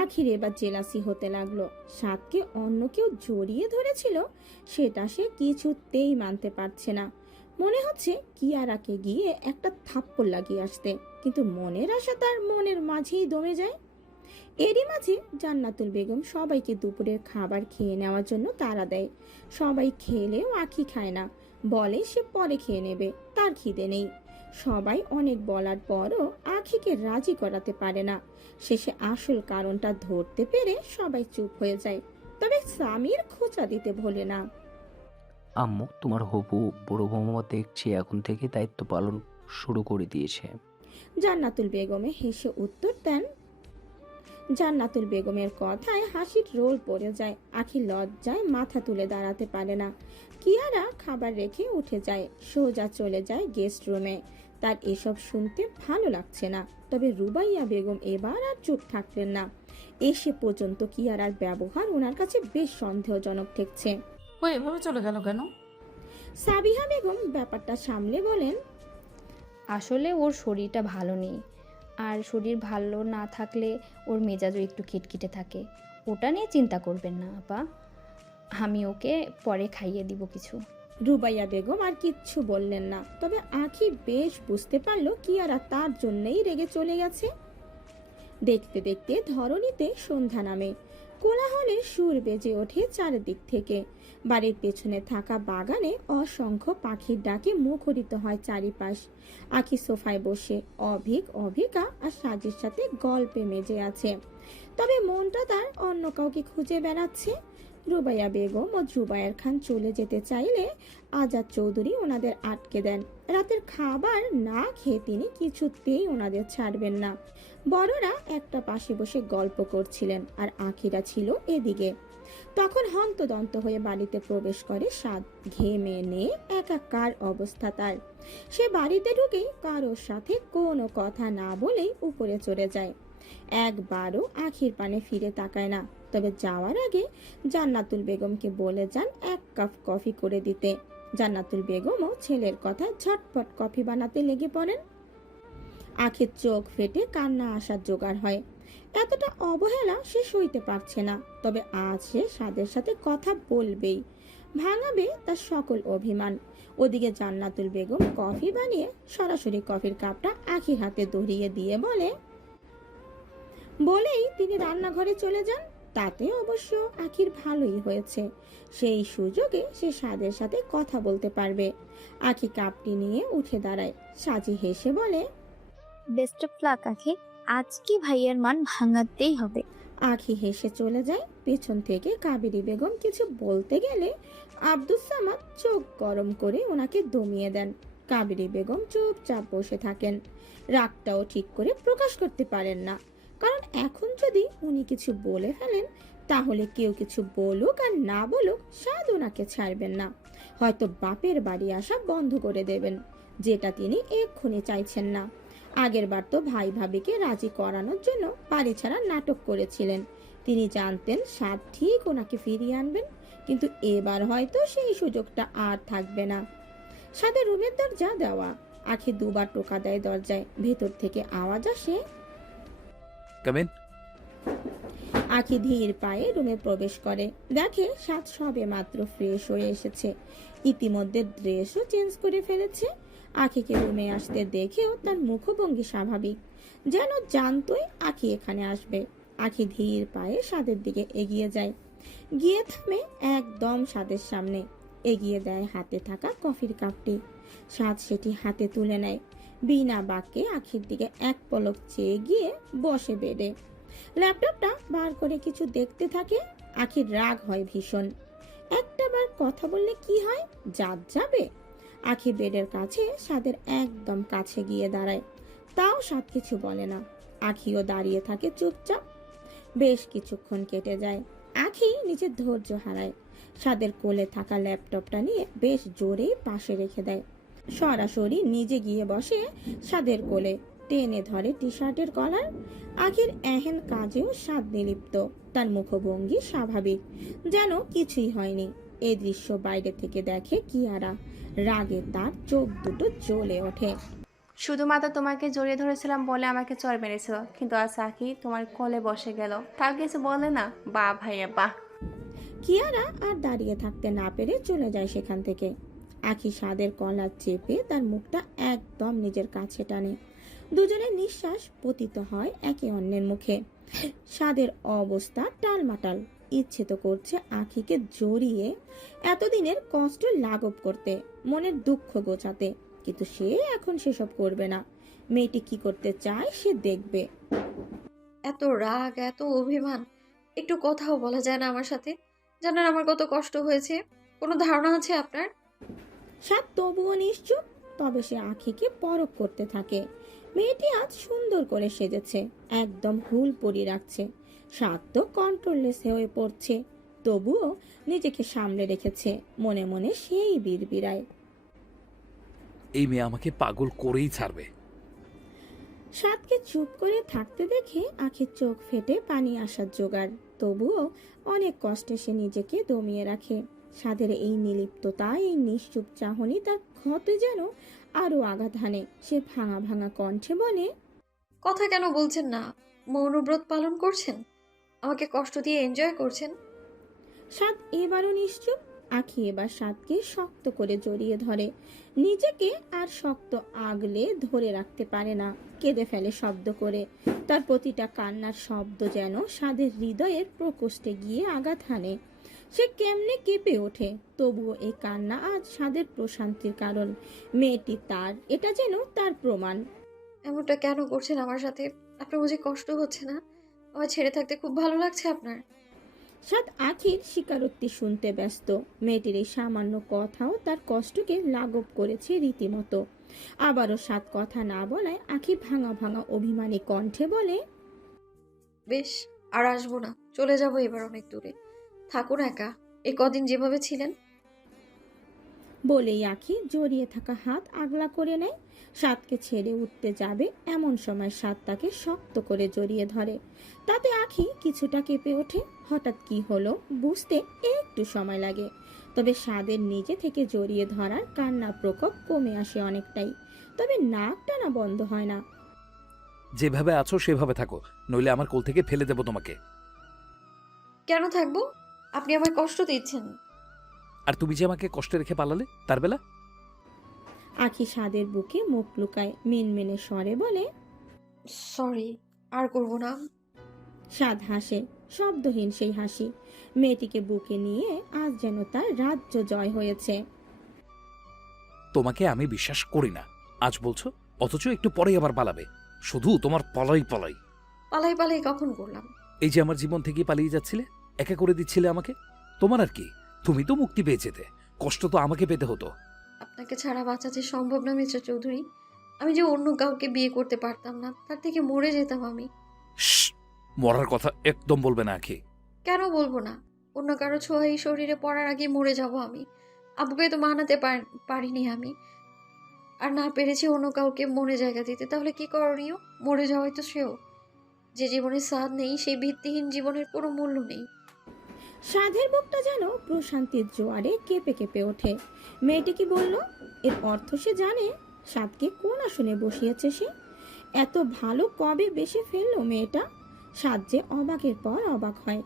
আখির এবার জেলাসি হতে লাগলো। সাদকে অন্য কেউ জড়িয়ে ধরেছিল সেটা সে কিছুতেই মানতে পারছে না। মনে হচ্ছে কিয়ারাকে গিয়ে একটা থাপ্পড় লাগিয়ে আসতে, কিন্তু মনের আশা তার মনের মাঝেই দমে যায়। এরই মাঝে জান্নাতুল বেগম সবাইকে দুপুরের খাবার খেয়ে নেওয়ার জন্য তাড়া দেয়। সবাই খেলেও আখি খায় না, বলে সে পরে খেয়ে নেবে, তার খিদে নেই। সবাই অনেক বলার পরও আখিকে রাজি করাতে পারে না। শেষে আসল কারণটা ধরতে পেরে সবাই চুপ হয়ে যায়, তবে সামির খোঁচা দিতে ভোলে না। আম্মু, তোমার হবু বড় বৌমা দেখছি এখন থেকে দায়িত্ব পালন শুরু করে দিয়েছে। জান্নাতুল বেগমে হেসে উত্তর দেন। জান্নাতুল বেগমের কথায় হাসির রোল পড়ে যায়। আখি লজ্জায় মাথা তুলে দাঁড়াতে পারে না। কিয়ারা খাবার রেখে উঠে যায়, সোজা চলে যায় গেস্ট রুমে। তার এসব শুনতে ভালো লাগছে না, তবে রুবাইয়া বেগম এবার আর চুপ থাকলেন না। এসে পর্যন্ত কিয়ারার ব্যবহার ওনার কাছে বেশ সন্দেহজনক ঠেকছে। ও এভাবে চলে গেল কেন? সাবিহা বেগম ব্যাপারটা সামলে বলেন, আসলে ওর শরীরটা ভালো নেই, আর শরীর ভালো না থাকলে ওর মেজাজও একটু খিটখিটে থাকে। ওটা নিয়ে চিন্তা করবেন না আপা, আমি ওকে পরে খাইয়ে দিব কিছু। রুবাইয়া বেগম আর কিচ্ছু বললেন না, তবে আখি বেশ বুঝতে পারলো কিয়ারা তার জন্যই রেগে চলে গেছে। দেখতে দেখতে ধরণীতে সন্ধ্যা নামে। কোলাহলে সুর বেজে ওঠে চারিদিক থেকে। বাড়ির পেছনে থাকা বাগানে অসংখ্য পাখির ডাকে মুখরিত হয় চারিপাশ। আখি সোফায় বসে অভিকা আর সাজির সাথে গল্পে মেজে আছে, তবে মনটা তার অন্য কাউকে খুঁজে বেড়াচ্ছে। রুবাইয়া বেগম ও জুবায়ের খান চলে যেতে চাইলে আজাদ চৌধুরী ওনাদের আটকে দেন। রাতের খাবার না খেয়ে তিনি কিছুতেই ওনাদের ছাড়বেন না। বড়রা একটা পাশে বসে গল্প করছিলেন আর আখিরা ছিল এদিকে। তখন হন্তদন্ত হয়ে বাড়িতে প্রবেশ করে সাদ। ঘেমে নে একাকার অবস্থা তার। সে বাড়িতে ঢুকেই কারোর সাথে কোনো কথা না বলেই উপরে চলে যায়। একবারও আখির পানে ফিরে তাকায় না, তবে যাওয়ার আগে জান্নাতুল বেগমকে বলে যান 1 কাপ কফি করে দিতে। জান্নাতুল বেগমও ছেলের কথায় ঝটপট কফি বানাতে লেগে পড়েন। আখির চোখ ফেটে কান্না আসার জোগাড় হয়। এতটা অবহেলা সে সইতে পারছে না, তবে আজ সে সাদের সাথে কথা বলবেই, ভাঙাবে তার সকল অভিমান। ওদিকে জান্নাতুল বেগম কফি বানিয়ে সরাসরি কফির কাপটা আখির হাতে ধরিয়ে দিয়ে বলেই তিনি রান্নাঘরে চলে যান। তাতে অবশ্য আখির ভালোই হয়েছে, সেই সুযোগে সে সাদের সাথে কথা বলতে পারবে। আখি কাপটি নিয়ে উঠে দাঁড়ায়। সাজি হেসে বলে, বেস্ট অফ লাক আখি, আজ কি ভাইয়ের মান ভাঙাতেই হবে। আখি হেসে চলে যায়। পেছন থেকে কাবেরী বেগম কিছু বলতে গেলে আব্দুস সামাদ চোখ গরম করে ওনাকে দমিয়ে দেন। কাবেরী বেগম চুপচাপ বসে থাকেন। রাগটাও ঠিক করে প্রকাশ করতে পারেন না, কারণ এখন যদি উনি কিছু বলে ফেলেন তাহলে কেউ কিছু বলুক আর না বলুক সাদ ওনাকে ছাড়বেন না। হয়তো বাপের বাড়ি আসা বন্ধ করে দেবেন, যেটা তিনি এক্ষুনি চাইছেন না। আগের বার তো ভাই ভাবিকে রাজি করানোর জন্য বাড়ি ছাড়া নাটক করেছিলেন। তিনি জানতেন সাদ ঠিক ওনাকে ফিরিয়ে আনবেন, কিন্তু এবার হয়তো সেই সুযোগটা আর থাকবে না। সাদের রুমের দরজা দেওয়া। আখি দুবার টোকা দেয় দরজায়। ভেতর থেকে আওয়াজ আসে। Come in. আখি ধীর পায়ে রুমে প্রবেশ করে। দেখে সাদ সবে মাত্র ফ্রেশ হয়ে এসেছে, ইতিমধ্যে ড্রেসও চেঞ্জ করে ফেলেছে। আখিকে রুমে আসতে দেখেও তার মুখভঙ্গি স্বাভাবিক, যেন জানতোই আখি এখানে আসবে। আখি ধীর পায়ে সাদের দিকে এগিয়ে যায়, গিয়ে থামে একদম সাদের সামনে। এগিয়ে দেয় হাতে থাকা কফির কাপটি। সাদ সেটি হাতে তুলে নেয়। বিনা বাক্যে আখির দিকে এক পলক চেয়ে গিয়ে বসে বেডে। ল্যাপটপটা বার করে কিছু দেখতে থাকে। আখির রাগ হয় ভীষণ। একটা বার কথা বললে কি হয়, জাত যাবে। আখি বেডের কাছে সাদের একদম কাছে গিয়ে দাঁড়ায়, তাও সাদ কিছু বলে না। আখিও দাঁড়িয়ে থাকে চুপচাপ। বেশ কিছুক্ষণ কেটে যায়। আখি নিজের ধৈর্য হারায়। সাদের কোলে থাকা ল্যাপটপটা নিয়ে বেশ জোরেই পাশে রেখে দেয়। সরাসরি নিজে গিয়ে বসে সাদের কোলে, টেনে ধরে টি শার্টের কলার। আখির এহেন কাজেও সাদ নিলিপ্ত, তার মুখভঙ্গি স্বাভাবিক, যেন কিছুই হয়নি। এই দৃশ্য বাইরে থেকে দেখে কিয়ারা। রাগে তার চোখ দুটো জ্বলে ওঠে। শুধুমাত্র তোমাকে জড়িয়ে ধরেছিলাম বলে আমাকে চড় মেরেছিল, কিন্তু আজ আখি তোমার কোলে বসে গেল, তাও কিছু বলে না। বাহ ভাইয়া বাহ। কিয়ারা আর দাঁড়িয়ে থাকতে না পেরে চলে যায় সেখান থেকে। আখি স্বাদের কলার চেপে তার মুখটা একদম নিজের কাছে টানে। দুজনের নিঃশ্বাস পতিত হয় একে অন্যের মুখে। স্বাদের অবস্থা টালমাটাল। ইচ্ছে তো করছে আখিকে জড়িয়ে এতদিনের কষ্ট লাঘব করতে, মনের দুঃখ গোছাতে, কিন্তু সে এখন সেসব করবে না। মেয়েটি কি করতে চায় সে দেখবে। এত রাগ, এত অভিমান, একটু কথাও বলা যায় না আমার সাথে? জানেন আমার কত কষ্ট হয়েছে? কোনো ধারণা আছে আপনার? সাত তবুও নিশ্চুপ। তবে সে আখিকে পরখ করতে থাকে। মেয়েটি আজ সুন্দর করে সেজেছে, একদম হুল পরি রাখছে। সাত তো কন্ট্রোললেস হয়ে পড়ছে, তবুও নিজেকে সামলে রেখেছে। মনে মনে সেই বিড়বিড়ায়। এই মেয়ে আমাকে পাগল করেই ছাড়বে। সাতকে চুপ করে থাকতে দেখে আখির চোখ ফেটে পানি আসার জোগাড়। তবুও অনেক কষ্টে সে নিজেকে দমিয়ে রাখে। সাদের এই নিলিপ্ততা, এই নিশ্চুপ চাহনি তার ক্ষতে যেন আরো আঘাত হানে। সে ভাঙা ভাঙা কণ্ঠে বলে, কথা কেন বলছেন না? মৌনব্রত পালন করছেন? আমাকে কষ্ট দিয়ে এনজয় করছেন? সাদ এবারও নিশ্চুপ। আখি এবার সাদকে শক্ত করে জড়িয়ে ধরে। নিজেকে আর শক্ত আগলে ধরে রাখতে পারে না, কেঁদে ফেলে শব্দ করে। তার প্রতিটা কান্নার শব্দ যেন সাদের হৃদয়ের প্রকোষ্ঠে গিয়ে আঘাত হানে। সে কেমনে কেঁপে ওঠে। তবুও এই কান্না আজ সাদের প্রশান্তির কারণ। মেয়েটি তার, এটা যেন তার প্রমাণ। এমনটা কেন করছেন আমার সাথে? আপনার বুঝি কষ্ট হচ্ছে না? আমার ছেড়ে থাকতে খুব ভালো লাগছে আপনার? সাদ আখির স্বীকারোক্তি শুনতে ব্যস্ত। মেয়েটির এই সামান্য কথাও তার কষ্টকে লাঘব করেছে রীতিমতো। আবারও সাদ কথা না বলায় আখি ভাঙা ভাঙা অভিমানী কণ্ঠে বলে, বেশ, আর আসবো না, চলে যাবো এবার অনেক দূরে। থাকুন একা, এই কদিন যেভাবে ছিলেন। বলেই আখি জড়িয়ে থাকা হাত আগলা করে নেয়। সাদকে ছেড়ে উঠতে যাবে এমন সময় সাদ তাকে শক্ত করে জড়িয়ে ধরে। তাতে আখি কিছুটা কেঁপে ওঠে। হঠাৎ কি হলো বুঝতে একটু সময় লাগে। তবে সাদের নিজে থেকে জড়িয়ে ধরার কান্নার প্রকোপ কমে আসে অনেকটাই। তবে নাক টানা বন্ধ হয় না। যেভাবে আছো সেভাবে থাকো, নইলে আমার কোল থেকে ফেলে দেবো তোমাকে। কেন থাকবো? আপনি আমায় কষ্ট দিচ্ছেন। আর তুমি যে আমাকে কষ্টে রেখে পালালে তার বেলা। আখি সাদের বুকে মুখ লুকায়, মিনমিনে স্বরে বলে, সরি, আর করবো না। সাদ হাসে, শব্দহীন সেই হাসি। মেয়েটিকে বুকে নিয়ে আজ যেন তার রাজ্য জয় হয়েছে। তোমাকে আমি বিশ্বাস করি না আজ বলছো, অথচ একটু পরে আবার পালাবে। শুধু তোমার পলাই পলাই। পালাই পালাই কখন করলাম? এই যে আমার জীবন থেকে পালিয়ে যাচ্ছিলে, একা করে দিচ্ছিলে আমাকে। তোমার আর কি, তুমি তো মুক্তি পেয়ে যেতে, কষ্ট তো আমাকে পেতে হতো। আপনাকে ছাড়া বাঁচা যে সম্ভব না মিস্টার চৌধুরী। আমি যে অন্য কাউকে বিয়ে করতে পারতাম না, তার থেকে মরে যেতাম আমি। শ্শ্, মরার কথা একদম বলবে না আখি। কেন বলবো না? অন্য কারো ছোঁয়া এই শরীরে পড়ার আগে মরে যাব আমি। আব্বুকে তো মানাতে পারিনি আমি, আর না পেরেছি অন্য কাউকে মনে জায়গা দিতে। তাহলে কি করণীয়? মরে যাওয়াই তো শ্রেয়। যে জীবনের স্বাদ নেই, সেই ভিত্তিহীন জীবনের কোনো মূল্য নেই। সাধের বুকটা যেন প্রশান্তির জোয়ারে কেঁপে কেঁপে ওঠে। মেয়েটি কি বলল? এর অর্থ সে জানে। সাদকে কোন আসনে বসিয়েছে সে? এত ভালো কবে বেসে ফেললো মেয়েটা? সাদ যে অবাকের পর অবাক হয়।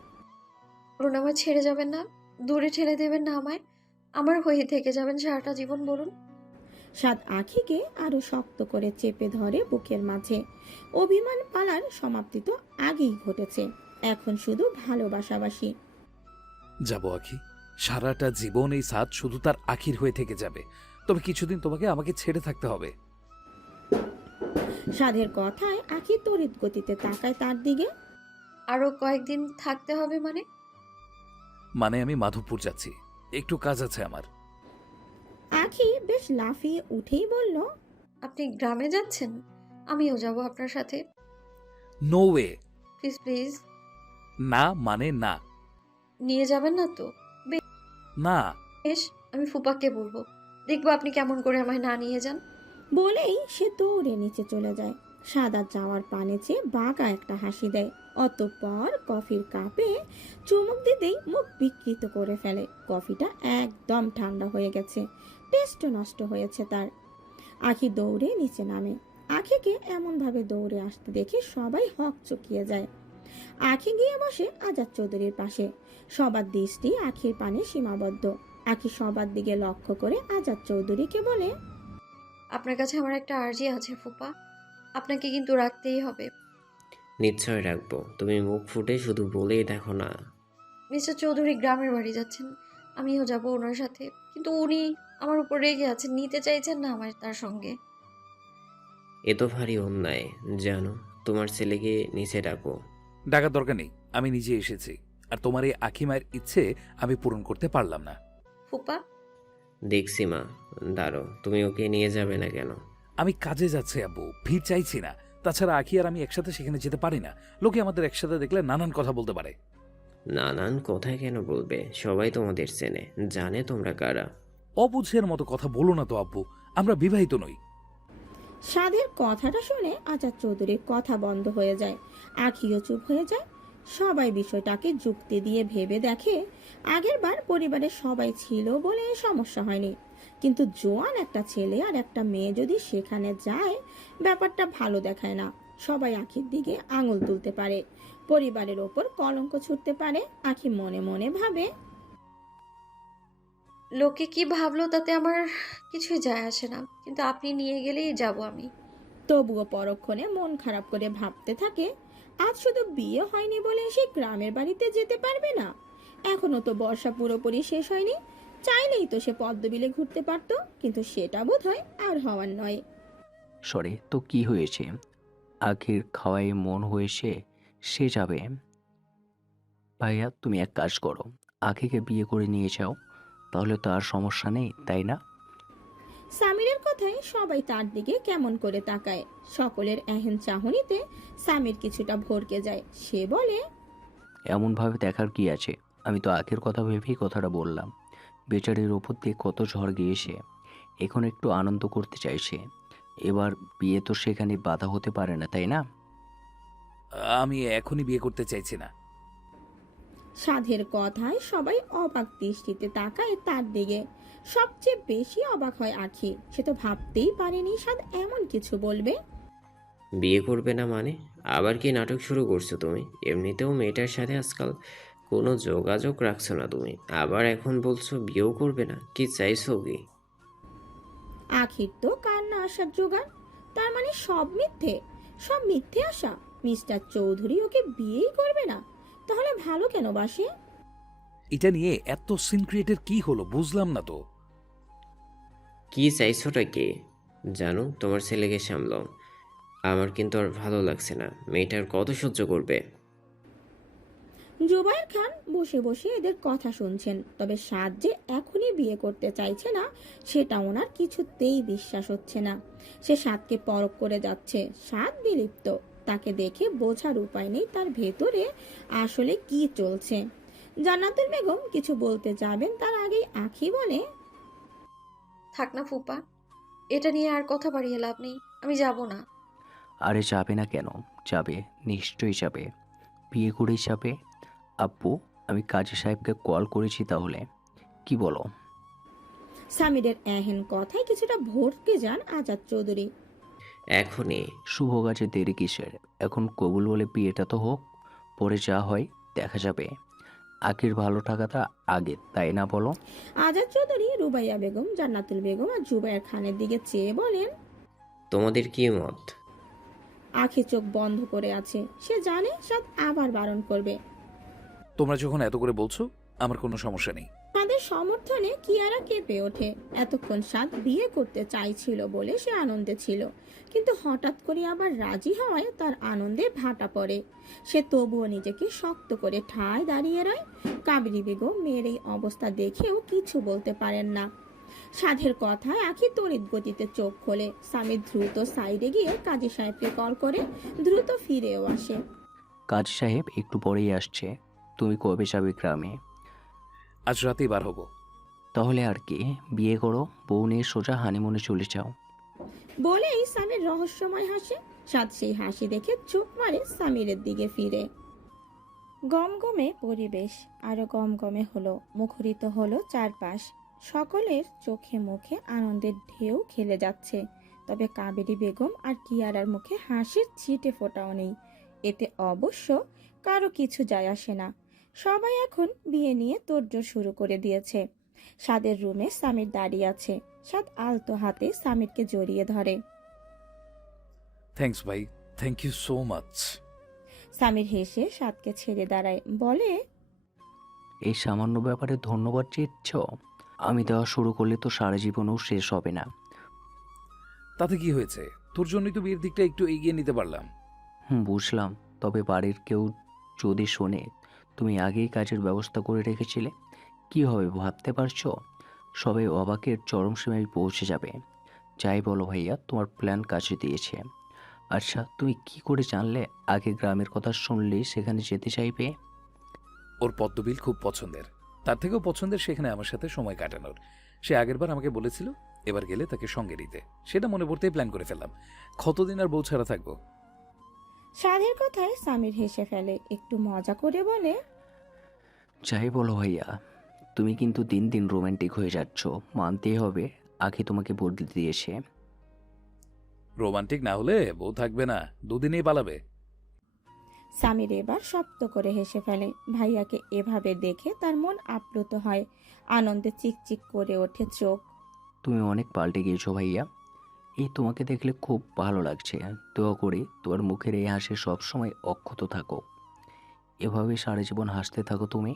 বলুন, আমায় ছেড়ে যাবেন না? দূরে ঠেলে দেবেন না আমায়? আমার হয়ে থেকে যাবেন সারাটা জীবন, বলুন। সাদ আখিকে আরো শক্ত করে চেপে ধরে বুকের মাঝে। অভিমান পালার সমাপ্তি তো আগেই ঘটেছে, এখন শুধু ভালোবাসাবাসি। যাবো আখি, সারাটা জীবন এই সাদ শুধু তার আখির হয়ে থেকে যাবে। তবে কিছুদিন তোমাকে আমাকে ছেড়ে থাকতে হবে। সাধের কথায় আখি তড়িৎ গতিতে তাকায় তার দিকে। আরো কয়েকদিন থাকতে হবে মানে? মানে আমি মাধবপুর যাচ্ছি, একটু কাজ আছে আমার। আখি বেশ লাফিয়ে উঠেই বলল, আপনি গ্রামে যাচ্ছেন? আমিও যাব আপনার সাথে। No way. Please please. না মানে না। নিয়ে যাবেন না তো? না। বেশ, আমি ফুপাকে বলবো, দেখবো আপনি কেমন করে আমায় না নিয়ে যান। বলেই সে দৌড়ে নিচে চলে যায়। সাদা যাওয়ার পানে চেয়ে বাঁকা একটা হাসি দেয়। অতঃপর কফির কাপে চুমুক দিতেই মুখ বিকৃত করে ফেলে। কফিটা একদম ঠান্ডা হয়ে গেছে, টেস্টও নষ্ট হয়েছে তার। আখি দৌড়ে নিচে নামে। আখিকে এমনভাবে দৌড়ে আসতে দেখে সবাই হক চকিয়ে যায়। আখি গিয়ে বসে আজাদ চৌধুরীর পাশে। সবার দৃষ্টি আখির পানে সীমাবদ্ধ। আখি সবার দিকে লক্ষ্য করে আজাদ চৌধুরীকে বলে, আপনার কাছে আমার একটা আর্জি আছে ফুপা, আপনাকে কিন্তু রাখতেই হবে। নিশ্চয় রাখবো, তুমি মুখ ফুটে শুধু বলেই দেখো না। মিস্টার চৌধুরী গ্রামের বাড়ি যাচ্ছেন, আমিও যাব ওনার সাথে, কিন্তু উনি আমার উপর রেগে আছেন, নিতে চাইছেন না আমার তার সঙ্গে। এ তো ভারী অন্যায়, জানো। তোমার ছেলেকে নিচে ডাকো। ডাকার দরকার নেই, আমি নিজে এসেছি। আর তোমার এই আখি মায়ের ইচ্ছে আমি পূরণ করতে পারলাম না। ফুপা, দেখছি মা, দাঁড়ো, তুমি ওকে নিয়ে যাবে না কেন? আমি কাজে যাচ্ছি আব্বু, ভিড় চাইছি না। তাছাড়া আখি আর আমি একসাথে সেখানে যেতে পারি না। লোকে আমাদের একসাথে দেখলে নানান কথা বলতে পারে। নানান কথায় কেন বলবে? সবাই তোমাদের চেনে, জানে তোমরা কারা। অবুঝের মতো কথা বলো না তো আব্বু, আমরা বিবাহিত নই। সাধের কথাটা শুনে আজাদ চৌধুরীর কথা বন্ধ হয়ে যায়। আখিও চুপ হয়ে যায়। সবাই বিষয়টাকে যুক্তি দিয়ে ভেবে দেখে আগের বার পরিবারের সবাই ছিল বলে সমস্যা হয়নি, কিন্তু জোয়ান একটা ছেলে আর একটা মেয়ে যদি সেখানে যায় ব্যাপারটা ভালো দেখায় না। সবাই আখির দিকে আঙুল তুলতে পারে, পরিবারের ওপর কলঙ্ক ছুটতে পারে। আখি মনে মনে ভাবে, লোকে কি ভাবলো তাতে আমার কিছুই যায় আসে না, কিন্তু আপনি নিয়ে গেলেই যাব আমি। তবুও পরক্ষণে মন খারাপ করে ভাবতে থাকে, আজ শুধু বিয়ে হয়নি বলে সে গ্রামের বাড়িতে যেতে পারবে না। এখনো তো বর্ষা পুরোপুরি শেষ হয়নি, চাইলেই তো সে পদ্মবিলে ঘুরতে পারতো, কিন্তু সেটা বোধহয় আর হওয়ার নয়। সরে তো কি হয়েছে? আখির খাওয়াই মন হয়েছে, সে যাবে। ভাইয়া তুমি এক কাজ করো, আখিকে বিয়ে করে নিয়ে যাও, তাহলে তো আর সমস্যা নেই, তাই না? সামিরের কথায় সবাই তার দিকে কেমন করে তাকায়। সকলের এহেন চাহনিতে সামির কিছুটা ভরকে যায়। সে বলে, এমনভাবে দেখার কি আছে? আমি তো আখির কথা ভেবেই কথাটা বললাম। বেচারির ওপর দিয়ে কত ঝড় গিয়েছে, এখন একটু আনন্দ করতে চাইছে। এবার বিয়ে তো সেখানে বাধা হতে পারে না, তাই না? আমি এখনই বিয়ে করতে চাইছি না। সাধের কথায় সবাই অবাক দৃষ্টিতে তাকায় তার দিকে। সবচেয়ে বেশি অবাক হয় আখি। সে তো ভাবতেই পারেনি সাধ এমন কিছু বলবে। বিয়ে করবে না মানে? আবার কি নাটক শুরু করছো তুমি? এমনিতেও মেয়েটার সাথে আজকাল কোনো যোগাযোগ রাখছো না তুমি, আবার এখন বলছো বিয়েও করবে না। কি চাইছো কি? আখির তো কান্না আসার জোগাড়। তার মানে সব মিথ্যে, সব মিথ্যে আশা। মিস্টার চৌধুরী ওকে বিয়েই করবে না, তাহলে ভালো কেন বাসে? এটা নিয়ে এত সিন ক্রিয়েটের কি হলো বুঝলাম না তো। কি চাইছোটা কি? জানো, তোমার ছেলেকে সামলাও। আমার কিন্তু আর ভালো লাগছে না, মেয়েটার কত সহ্য করবে? জুবায়ের খান বসে বসে এদের কথা শুনছেন, তবে সাদ যে এখনই বিয়ে করতে চাইছে না সেটা ওনার কিছুতেই বিশ্বাস হচ্ছে না। সে সাদকে পরখ করে যাচ্ছে। সাদ বিলিপ্ত, তাকে দেখে বোঝার উপায় নেই তার ভেতরে আসলে কি চলছে। জান্নাতুল বেগম কিছু বলতে যাবেন তার আগেই আখি বলে, থাক না ফুপা, এটা নিয়ে আর কথা বাড়িয়ে লাভ নেই, আমি যাব না। আরে যাবে না কেন? যাবে, নিশ্চয়ই যাবে, বিয়ে করেই যাবে। আব্বু, আমি কাজী সাহেবকে কল করেছি, তাহলে কি বলো? সামিরের এহেন কথায় কিছুটা ভড়কে যান আজাদ চৌধুরী। এখনই? শুভ কাজে দেরি কিসের? এখন কবুল বলে বিয়েটা তো হোক, পরে যা হয় দেখা যাবে। আখির ভালো থাকাটা আগে, তাই না বলো? আজাদ চৌধুরী রুবাইয়া বেগম, জান্নাতুল বেগম আর জুবায়ের খানের দিকে চেয়ে বলেন। তোমাদের কি মত? আখি চোখ বন্ধ করে আছে। সে জানে সাদ আবার বারণ করবে। তোমরা যখন এত করে বলছো আমার কোনো সমস্যা নেই। তাদের সমর্থনে কিয়ারা কেঁপে ওঠে। এতক্ষণ সাদ বিয়ে করতে চাইছিল বলে সে আনন্দে ছিল, কিন্তু হঠাৎ করে আবার রাজি হওয়ায় তার আনন্দে ভাটা পড়ে। সে তবুও নিজেকে শক্ত করে ঠায় দাঁড়িয়ে রয়। কাবেরী বেগম মেয়ের এই অবস্থা দেখেও কিছু বলতে পারেন না। সাধের কথায় আখি তড়িৎ গতিতে চোখ খোলে। স্বামী দ্রুত সাইডে গিয়ে কাজী সাহেবকে কল করে দ্রুত ফিরেও আসে। কাজী সাহেব একটু পরেই আসছে। তুমি কবে যাবে গ্রামে? আজ রাতেই বার হবো। তাহলে আর কি, বিয়ে করো, বউ নিয়ে সোজা হানিমুনে চলে যাও। বলেই স্বামীর রহস্যময় হাসে। সাদ সেই হাসি দেখে চোখ মারে স্বামীরের দিকে ফিরে। গমগমে পরিবেশ আরো গমগমে হলো, মুখরিত হলো চারপাশ। সকলের চোখে মুখে আনন্দের ঢেউ খেলে যাচ্ছে। তবে কাবেরী বেগম আর কিয়ারার মুখে হাসির ছিটে ফোঁটাও নেই। এতে অবশ্য কারো কিছু যায় আসে না। সবাই এখন বিয়ে নিয়ে তোড়জোড় শুরু করে দিয়েছে। সাদের রুমে সামির দাঁড়িয়ে আছে। সাদ আলতো হাতে সামিরকে জড়িয়ে ধরে। থ্যাঙ্কস ভাই, thank you so much. Samir হেসে সাদকে ছেড়ে দাঁড়ায়, বলে, এই সামান্য ব্যাপারে ধন্যবাদ চেয়েছ? আমি দেওয়া শুরু করলে তো সারা জীবনও শেষ হবে না। তাতে কি হয়েছে? তোর জন্যই তো বিয়ের দিকটা একটু এগিয়ে নিতে পারলাম। বুঝলাম, তবে বাড়ির কেউ যদি শোনে তুমি আগেই কাজের ব্যবস্থা করে রেখেছিলে, কি হবে ভাবতে পারছো? সবাই অবাকের চরম সীমায় পৌঁছে যাবে। যাই বলো ভাইয়া, তোমার প্ল্যান কাজে দিয়েছে। আচ্ছা, তুমি কি করে জানলে আগে গ্রামের কথা শুনলেই সেখানে যেতে চাইবে? ওর পদ্মবিল খুব পছন্দের, তার থেকেও পছন্দের সেখানে আমার সাথে সময় কাটানোর। সে আগেরবার আমাকে বলেছিল এবার গেলে তাকে সঙ্গে নিতে, সেটা মনে পড়তেই প্ল্যান করে ফেললাম। কতদিন আর বউ ছাড়া থাকবো? সাদের কথায় সামির হেসে ফেলে, একটু মজা করে বলে, যাই বলো ভাইয়া, তুমি কিন্তু দিন দিন রোমান্টিক হয়ে যাচ্ছ, মানতেই হবে। আগে তোমাকে বদলে দিয়েছে। রোমান্টিক না হলে বউ থাকবে না, দুদিনেই পালাবে। সামির এবার শক্ত করে হেসে ফেলে। ভাইয়াকে এভাবে দেখে তার মন আপ্লুত হয়, আনন্দে চিকচিক করে ওঠে চোখ। তুমি অনেক পাল্টে গিয়েছো ভাইয়া। এই তোমাকে দেখলে খুব ভালো লাগছে। দোয়া করি তোমার মুখের এই হাসি সবসময় অক্ষত থাকো। এভাবে সারা জীবন হাসতে থাকো তুমি।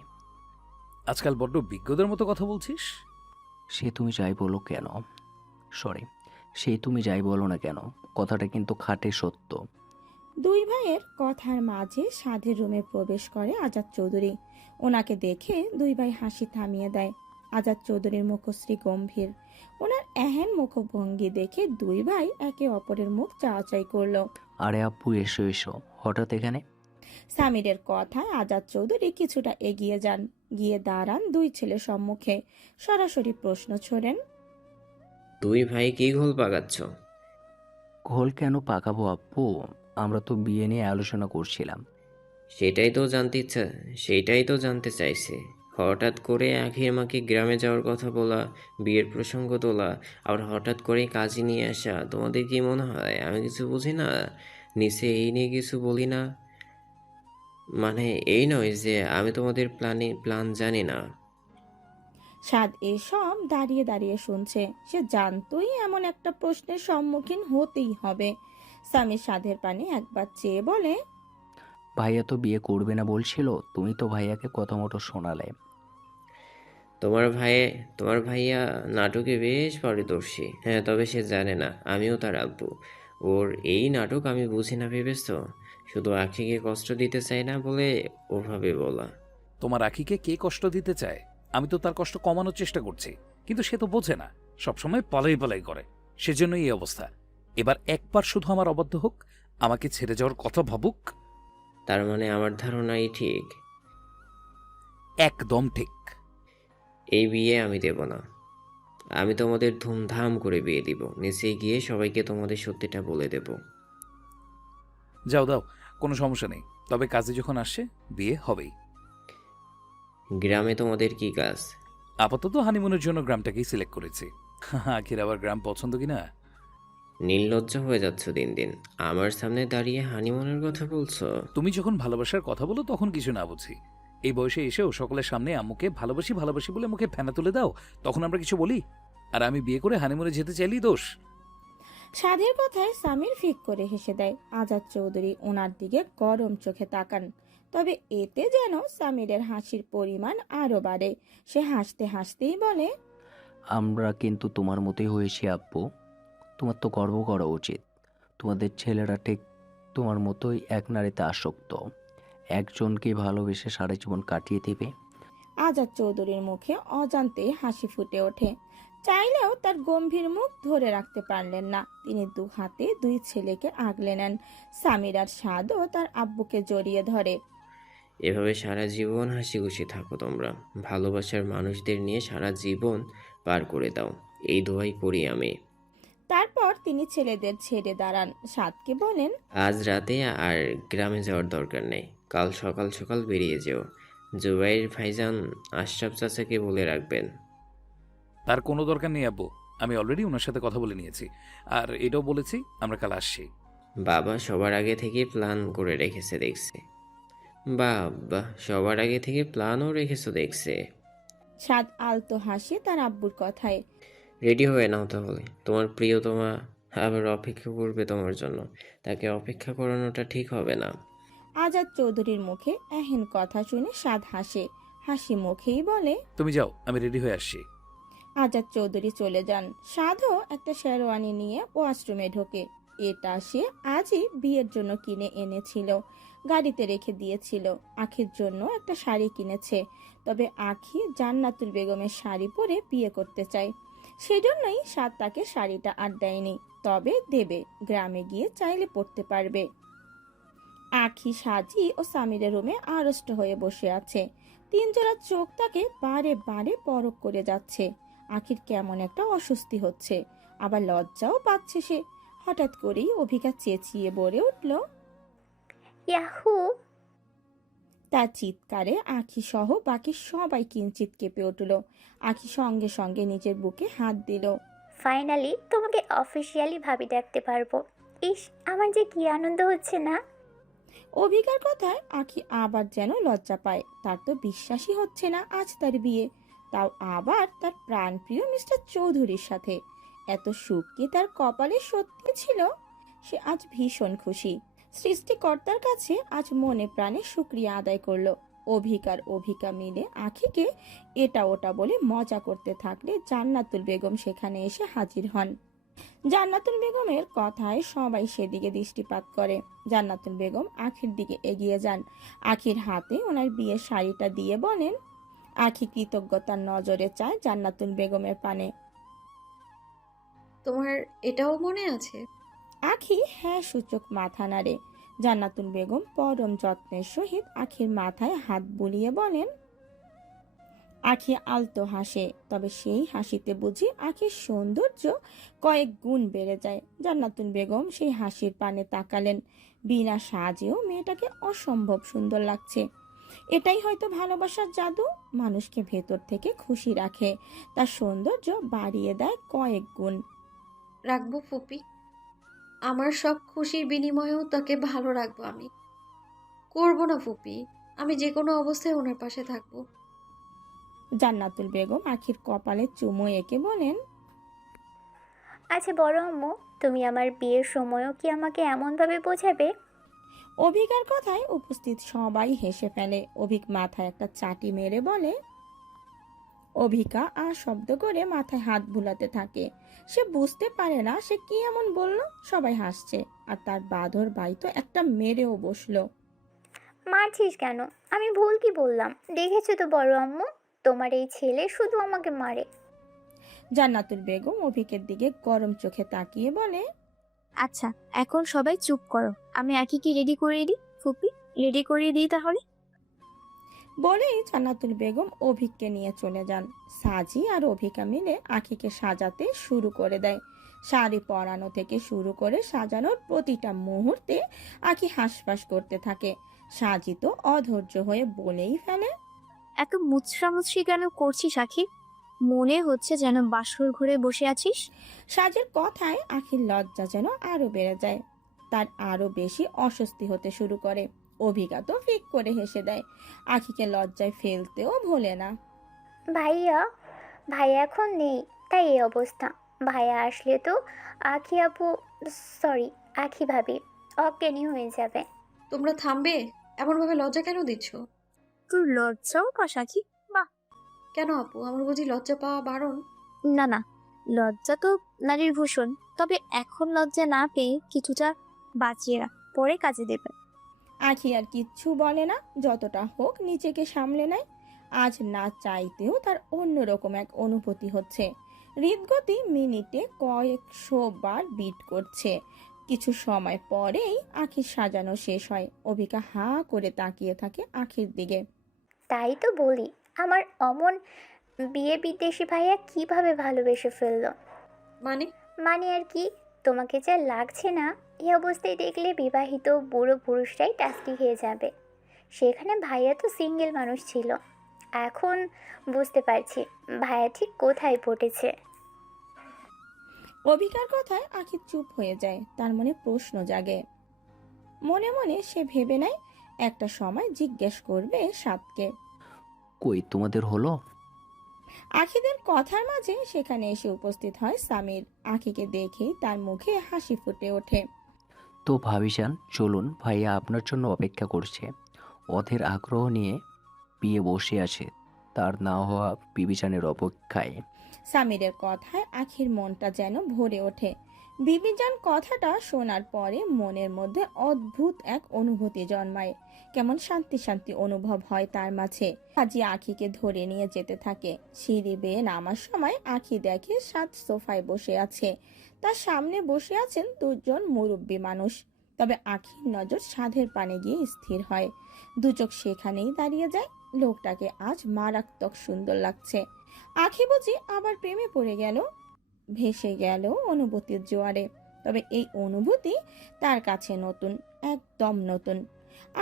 আজকাল বড্ড বিজ্ঞদের মতো কথা বলছিস। সে তুমি যাই বলো কেন, সেই তুমি যাই বলো না কেন, কথাটা কিন্তু খাঁটি সত্য। দুই ভাইয়ের কথার মাঝে সাধের রুমে প্রবেশ করে আজাদ চৌধুরী। ওনাকে দেখে দুই ভাই হাসি থামিয়ে দেয়। আজাদ চৌধুরীর মুখশ্রী গম্ভীর। ওনার এহেন মুখভঙ্গি দেখে দুই ভাই একে অপরের মুখ চাওয়াচাই করলো। আরে আপু, এসো এসো, হঠাৎ এখানে? সামিরের কথায় আজাদ চৌধুরী কিছুটা এগিয়ে যান, গিয়ে দাঁড়ান দুই ছেলের সম্মুখে। সরাসরি প্রশ্ন ছোড়েন, দুই ভাই কি ঘোল পাকাচ্ছ? ঘোল কেন পাকাবো আপু, আমরা তো বিয়ে নিয়ে আলোচনা করছিলাম। সেটাই তো জানতে চাইছে। হঠাৎ করে আখির মাকে গ্রামে যাওয়ার কথা বলা, বিয়ের প্রসঙ্গ তোলা, আবার হঠাৎ করে কাজে নিয়ে আসা, তোমাদের কি মনে হয় আমি কিছু বুঝি না? নিচে এই নিয়ে কিছু বলি না মানে এই নয় যে আমি তোমাদের প্ল্যান জানি না। সাদ এসব দাঁড়িয়ে দাঁড়িয়ে শুনছে। সে জানতোই এমন একটা প্রশ্নের সম্মুখীন হতেই হবে। সামির সাধের পানে একবার চেয়ে বলে, ভাইয়া তো বিয়ে করবে না বলছিল, তুমি তো ভাইয়াকে কথা মতো শোনালে। তোমার ভাইয়া নাটকে বেশ পারদর্শী। হ্যাঁ, তবে সে জানে না আমিও তার আব্বু। ওর এই নাটক আমি বুঝি না ভেবেছ তো? শুধু আখিকে কষ্ট দিতে চাই না বলে ওভাবে বলা। তোমার আখিকে কে কষ্ট দিতে চায়? আমি তো তার কষ্ট কমানোর চেষ্টা করছি, কিন্তু সে তো বোঝে না, সবসময় পালাই পালাই করে। সেজন্যই এই অবস্থা। এবার একবার শুধু আমার অবাধ্য হোক, আমাকে ছেড়ে যাওয়ার কথা ভাবুক। তার মানে আমার ধারণাই ঠিক? একদম ঠিক। এই বিয়ে আমি দেব না। আমি তোমাদের ধুমধাম করে বিয়ে দিব। নিচে গিয়ে সবাইকে তোমাদের সত্যিটা বলে দেব। যাও দাও, কোনো সমস্যা নেই, তবে কাজে যখন আসছে বিয়ে হবেই। গ্রামে তোমাদের কি কাজ? আপাতত হানিমুনের জন্য গ্রামটাকেই সিলেক্ট করেছি। আখির আবার গ্রাম পছন্দ কিনা। নির্লজ্জ হয়ে যাচ্ছ দিন দিন। আমার সামনে দাঁড়িয়ে হানিমুনের কথা বলছো? তুমি যখন ভালোবাসার কথা বলো তখন কিছু না বুঝি। এই বয়সে এসেও সকলের সামনে আম্মুকে ভালোবাসি ভালোবাসি বলে মুখে ফেনা তুলে দাও, তখন আমরা কিছু বলি? আর আমি বিয়ে করে হানিমুনে যেতে চাইলেই দোষ? সাধের কথায় সামির ফিক করে হেসে দেয়। আজাদ চৌধুরী ওনার দিকে গরম চোখে তাকান। তবে এতে যেন সামিরের হাসির পরিমাণ আরো বাড়ে। সে হাসতে হাসতেই বলে, আমরা কিন্তু তোমার মতোই হয়েছি আব্বু। তোমার তো গর্ব করা উচিত। তোমাদের ছেলেরা ঠিক তোমার মতোই এক নারীতে আসক্ত, একজনকে ভালোবেসে সারা জীবন কাটিয়ে দেবে। আজাদ চৌধুরীর মুখে অজান্তে হাসি ফুটে ওঠে। চাইলেও তার গম্ভীর মুখ ধরে রাখতে পারলেন না। তিনি দু হাতে দুই ছেলেকে আগলে নেন। সামির আর সাদও তার আব্বুকে জড়িয়ে ধরে। এভাবে সারা জীবন হাসি খুশি থাকো তোমরা। ভালোবাসার মানুষদের নিয়ে সারা জীবন পার করে দাও, এই দোয়াই করি আমি। তারপর তিনি ছেলেদের ছেড়ে দাঁড়ান। সাদকে বলেন, আজ রাতে আর গ্রামে যাওয়ার দরকার নেই। কাল সকাল সকাল বেরিয়ে যেও। জুবাইর ভাইজান আশরাফ চাচাকে বলে রাখবেন। তার কোনো দরকার নেই আব্বু, আমি অলরেডি ওনার সাথে কথা বলে নিয়েছি, আর এটাও বলেছি আমরা কাল আসছি। বাবা সবার আগে থেকে প্ল্যান করে রেখেছে দেখছে। বাবা সবার আগে থেকে প্ল্যানও রেখেছো দেখছে। সাদ আলতো হাসে তার আব্বুর কথায়। রেডি হয়ে নাও তাহলে, তোমার প্রিয়তমা আবার অপেক্ষা করবে তোমার জন্য। তাকে অপেক্ষা করানোটা ঠিক হবে না। আজাদ চৌধুরীর মুখে এহেন কথা শুনে সাদ হাসে, হাসি মুখেই বলে, তুমি যাও, আমি রেডি হয়ে আসছি। আজাদ চৌধুরী চলে যান। সাধও একটা শেরওয়ানি নিয়ে ওয়াশরুমে ঢোকে। এটা সে আজই বিয়ের জন্য কিনে এনেছিল, গাড়িতে রেখে দিয়েছিল। আখির জন্য একটা শাড়ি কিনেছে, তবে আখি জান্নাতুল বেগমের শাড়ি পরে বিয়ে করতে চায়। সেজন্যই সাদ তাকে শাড়িটা আর দেয়নি, তবে দেবে, গ্রামে গিয়ে চাইলে পরতে পারবে। আখি, সাজি ও সামিরের রুমে আড়ষ্ট হয়ে বসে আছে। তিন জোড়া চোখ তাকে বারে বারে পরখ করে যাচ্ছে। আখির কেমন একটা অস্বস্তি হচ্ছে, আবার লজ্জাও পাচ্ছে সে। হঠাৎ করেই অভিকা চেঁচিয়ে বলে উঠল। ইয়াহু! তার চিৎকারে আখি সহ বাকি সবাই কিঞ্চিত কেঁপে উঠল। আখি সঙ্গে সঙ্গে নিজের বুকে হাত দিল। ফাইনালি তোমাকে অফিসিয়ালি ভাবি ডাকতে পারবো। ইস, আমার যে কি আনন্দ হচ্ছে না। অভিকার কথায় আখি আবার যেন লজ্জা পায়। তার তো বিশ্বাসই হচ্ছে না আজ তার বিয়ে, তাও আবার তার প্রাণপ্রিয় মিস্টার চৌধুরীর সাথে। এত সুখ কি তার কপালে সত্যি ছিল? সে আজ ভীষণ খুশি। সৃষ্টিকর্তার কাছে আজ মনে প্রাণে শুকরিয়া আদায় করলো। অভিকার অভিকা মিলে আখিকে এটা ওটা বলে মজা করতে থাকলে জান্নাতুল বেগম সেখানে এসে হাজির হন। জান্নাতুল বেগমের কথায় সবাই সেদিকে দৃষ্টিপাত করে। জান্নাতুল বেগম আখির দিকে এগিয়ে যান। আখির হাতে ওনার বিয়ের শাড়িটা দিয়ে বলেন। আখি কৃতজ্ঞতার নজরে চায় জান্নাতুল বেগমের পানে। তোমার এটাও মনে আছে? আখি হ্যাঁ সূচক মাথা নাড়ে। জান্নাতুল বেগম পরম যত্নের সহিত আখির মাথায় হাত বুলিয়ে বলেন। আখি আলতো হাসে, তবে সেই হাসিতে বুঝি আখির সৌন্দর্য কয়েক গুণ বেড়ে যায়। জান্নাতুল বেগম সেই হাসির পানে তাকালেন। বিনা সাজেও মেয়েটাকে অসম্ভব সুন্দর লাগছে। এটাই হয়তো ভালোবাসার জাদু, মানুষকে ভেতর থেকে খুশি রাখে, তার সৌন্দর্য বাড়িয়ে দেয় কয়েক গুণ। রাখবো ফুপি, আমার সব খুশির বিনিময়েও তাকে ভালো রাখবো আমি। করবো না ফুপি, আমি যে কোনো অবস্থায় ওনার পাশে থাকবো। জান্নাতুল বেগম আখির কপালে চুমু এঁকে বলেন। আচ্ছা বড় আম্মু, তুমি আমার বিয়ের সময়ও কি আমাকে এমনভাবে বোঝাবে? অভিকার কথায় উপস্থিত সবাই হেসে ফেলে। অভিক মাথায় একটা চাটি মেরে বলে। অভিকা আর শব্দ করে মাথায় হাত বুলাতে থাকে। সে বুঝতে পারে না সে কি এমন বলল। সবাই হাসছে, আর তার বাঁদর ভাই তো একটা মেরেও বসলো। মারছিস কেন? আমি ভুল কি বললাম? দেখেছো তো বড় আম্মু, তোমার এই ছেলে শুধু আমাকে মারে। জান্নাতুল বেগম অভিকের দিকে গরম চোখে তাকিয়ে বলে। আচ্ছা, এখন সবাই চুপ করো। আমি আখিকে রেডি করিয়ে দিই। ফুপি, রেডি করিয়ে দিই তাহলে। বলেই জান্নাতুল বেগম অভিককে নিয়ে চলে যান। সাজি আর অভিকা মিলে আখিকে সাজাতে শুরু করে দেয়। শাড়ি পরানো থেকে শুরু করে সাজানোর প্রতিটা মুহূর্তে আখি হাঁসফাঁস করতে থাকে। সাজি তো অধৈর্য হয়ে বলেই ফেলে। এত মুচড়ামুচড়ি কেন করছিস আখি? মনে হচ্ছে যেন বাসর ঘরে বসে আছিস। সাজের কথায় আখির লজ্জা যেন আরো বেড়ে যায়। তার আরো বেশি অস্বস্তি হতে শুরু করে। অভিকা তো ফিক করে হেসে দেয়। আখিকে লজ্জায় ফেলতেও ভোলে না। ভাইয়া, ভাইয়া এখন নেই, তাই এই অবস্থা। ভাইয়া আসলে তো আখি আপু, সরি আখি ভাবি অজ্ঞানী হয়ে যাবে। তোমরা থামবে? এমনভাবে লজ্জা কেন দিচ্ছ? তুই লজ্জাও পাস আখি? বাহ! কেন আপু, আমার বুঝি লজ্জা পাওয়া বারণ? না না, লজ্জা তো নারীর ভূষণ। তবে এখন লজ্জা না পেয়ে কিছুটা বাঁচিয়ে রাখ, পরে কাজে দেবে। আখি আর কিচ্ছু বলে না, যতটা হোক নিজেকে সামলে নেয়। আজ না চাইতেও তার অন্যরকম এক অনুভূতি হচ্ছে। হৃদগতি মিনিটে কয়েকশো বার বিট করছে। কিছু সময় পরেই আখির সাজানো শেষ হয়। অভিকা হাঁ করে তাকিয়ে থাকে আখির দিকে। তাই তো বলি, আমার অমন বিয়ে বিদেশি ভাইয়া কিভাবে ভালোবেসে ফেললো। মানে? মানে আর কি, তোমাকে যা লাগছে না, এই অবস্থায় দেখলে বিবাহিত বুড়ো পুরুষরাই টাস্কি হয়ে যাবে। সেখানে ভাইয়া তো সিঙ্গেল মানুষ ছিল। এখন বুঝতে পারছি ভাইয়া ঠিক কোথায় পটেছে। অভিকার কথায় আখি চুপ হয়ে যায়, তার মনে প্রশ্ন জাগে। মনে মনে সে ভেবে নেয় একটা সময় জিজ্ঞেস করবে সাদকে। কই তোমাদের হলো? আখিদের কথার মাঝে সেখানে এসে উপস্থিত হয় সামির। আখিকে দেখেই তার মুখে হাসি ফুটে ওঠে। তো ভাবিজান চলুন, ভাইয়া আপনার জন্য অপেক্ষা করছে। ওদের আগ্রহ নিয়ে বিয়ে বসে আছে, তার না হওয়া বিবিজানের অপেক্ষায়। সামিরের কথায় আখির মনটা যেন ভরে ওঠে। বিবিজান কথাটা শোনার পরে মনের মধ্যে অদ্ভুত এক অনুভূতি জন্মায়। কেমন শান্তি শান্তি অনুভব হয় তার মাঝে। কাজী আখিকে ধরে নিয়ে যেতে থাকে। সিঁড়ি বেয়ে নামার সময় আখি দেখে সাদ সোফায় বসে আছে। তার সামনে বসে আছেন দুজন মুরব্বী মানুষ। তবে আখির নজর সাধের পানে গিয়ে স্থির হয়। দু চোখ সেখানেই দাঁড়িয়ে যায়। লোকটাকে আজ মারাত্মক সুন্দর লাগছে। আখি বুঝি আবার প্রেমে পড়ে গেল, ভেসে গেল অনুভূতির জোয়ারে। তবে এই অনুভূতি তার কাছে নতুন, একদম নতুন।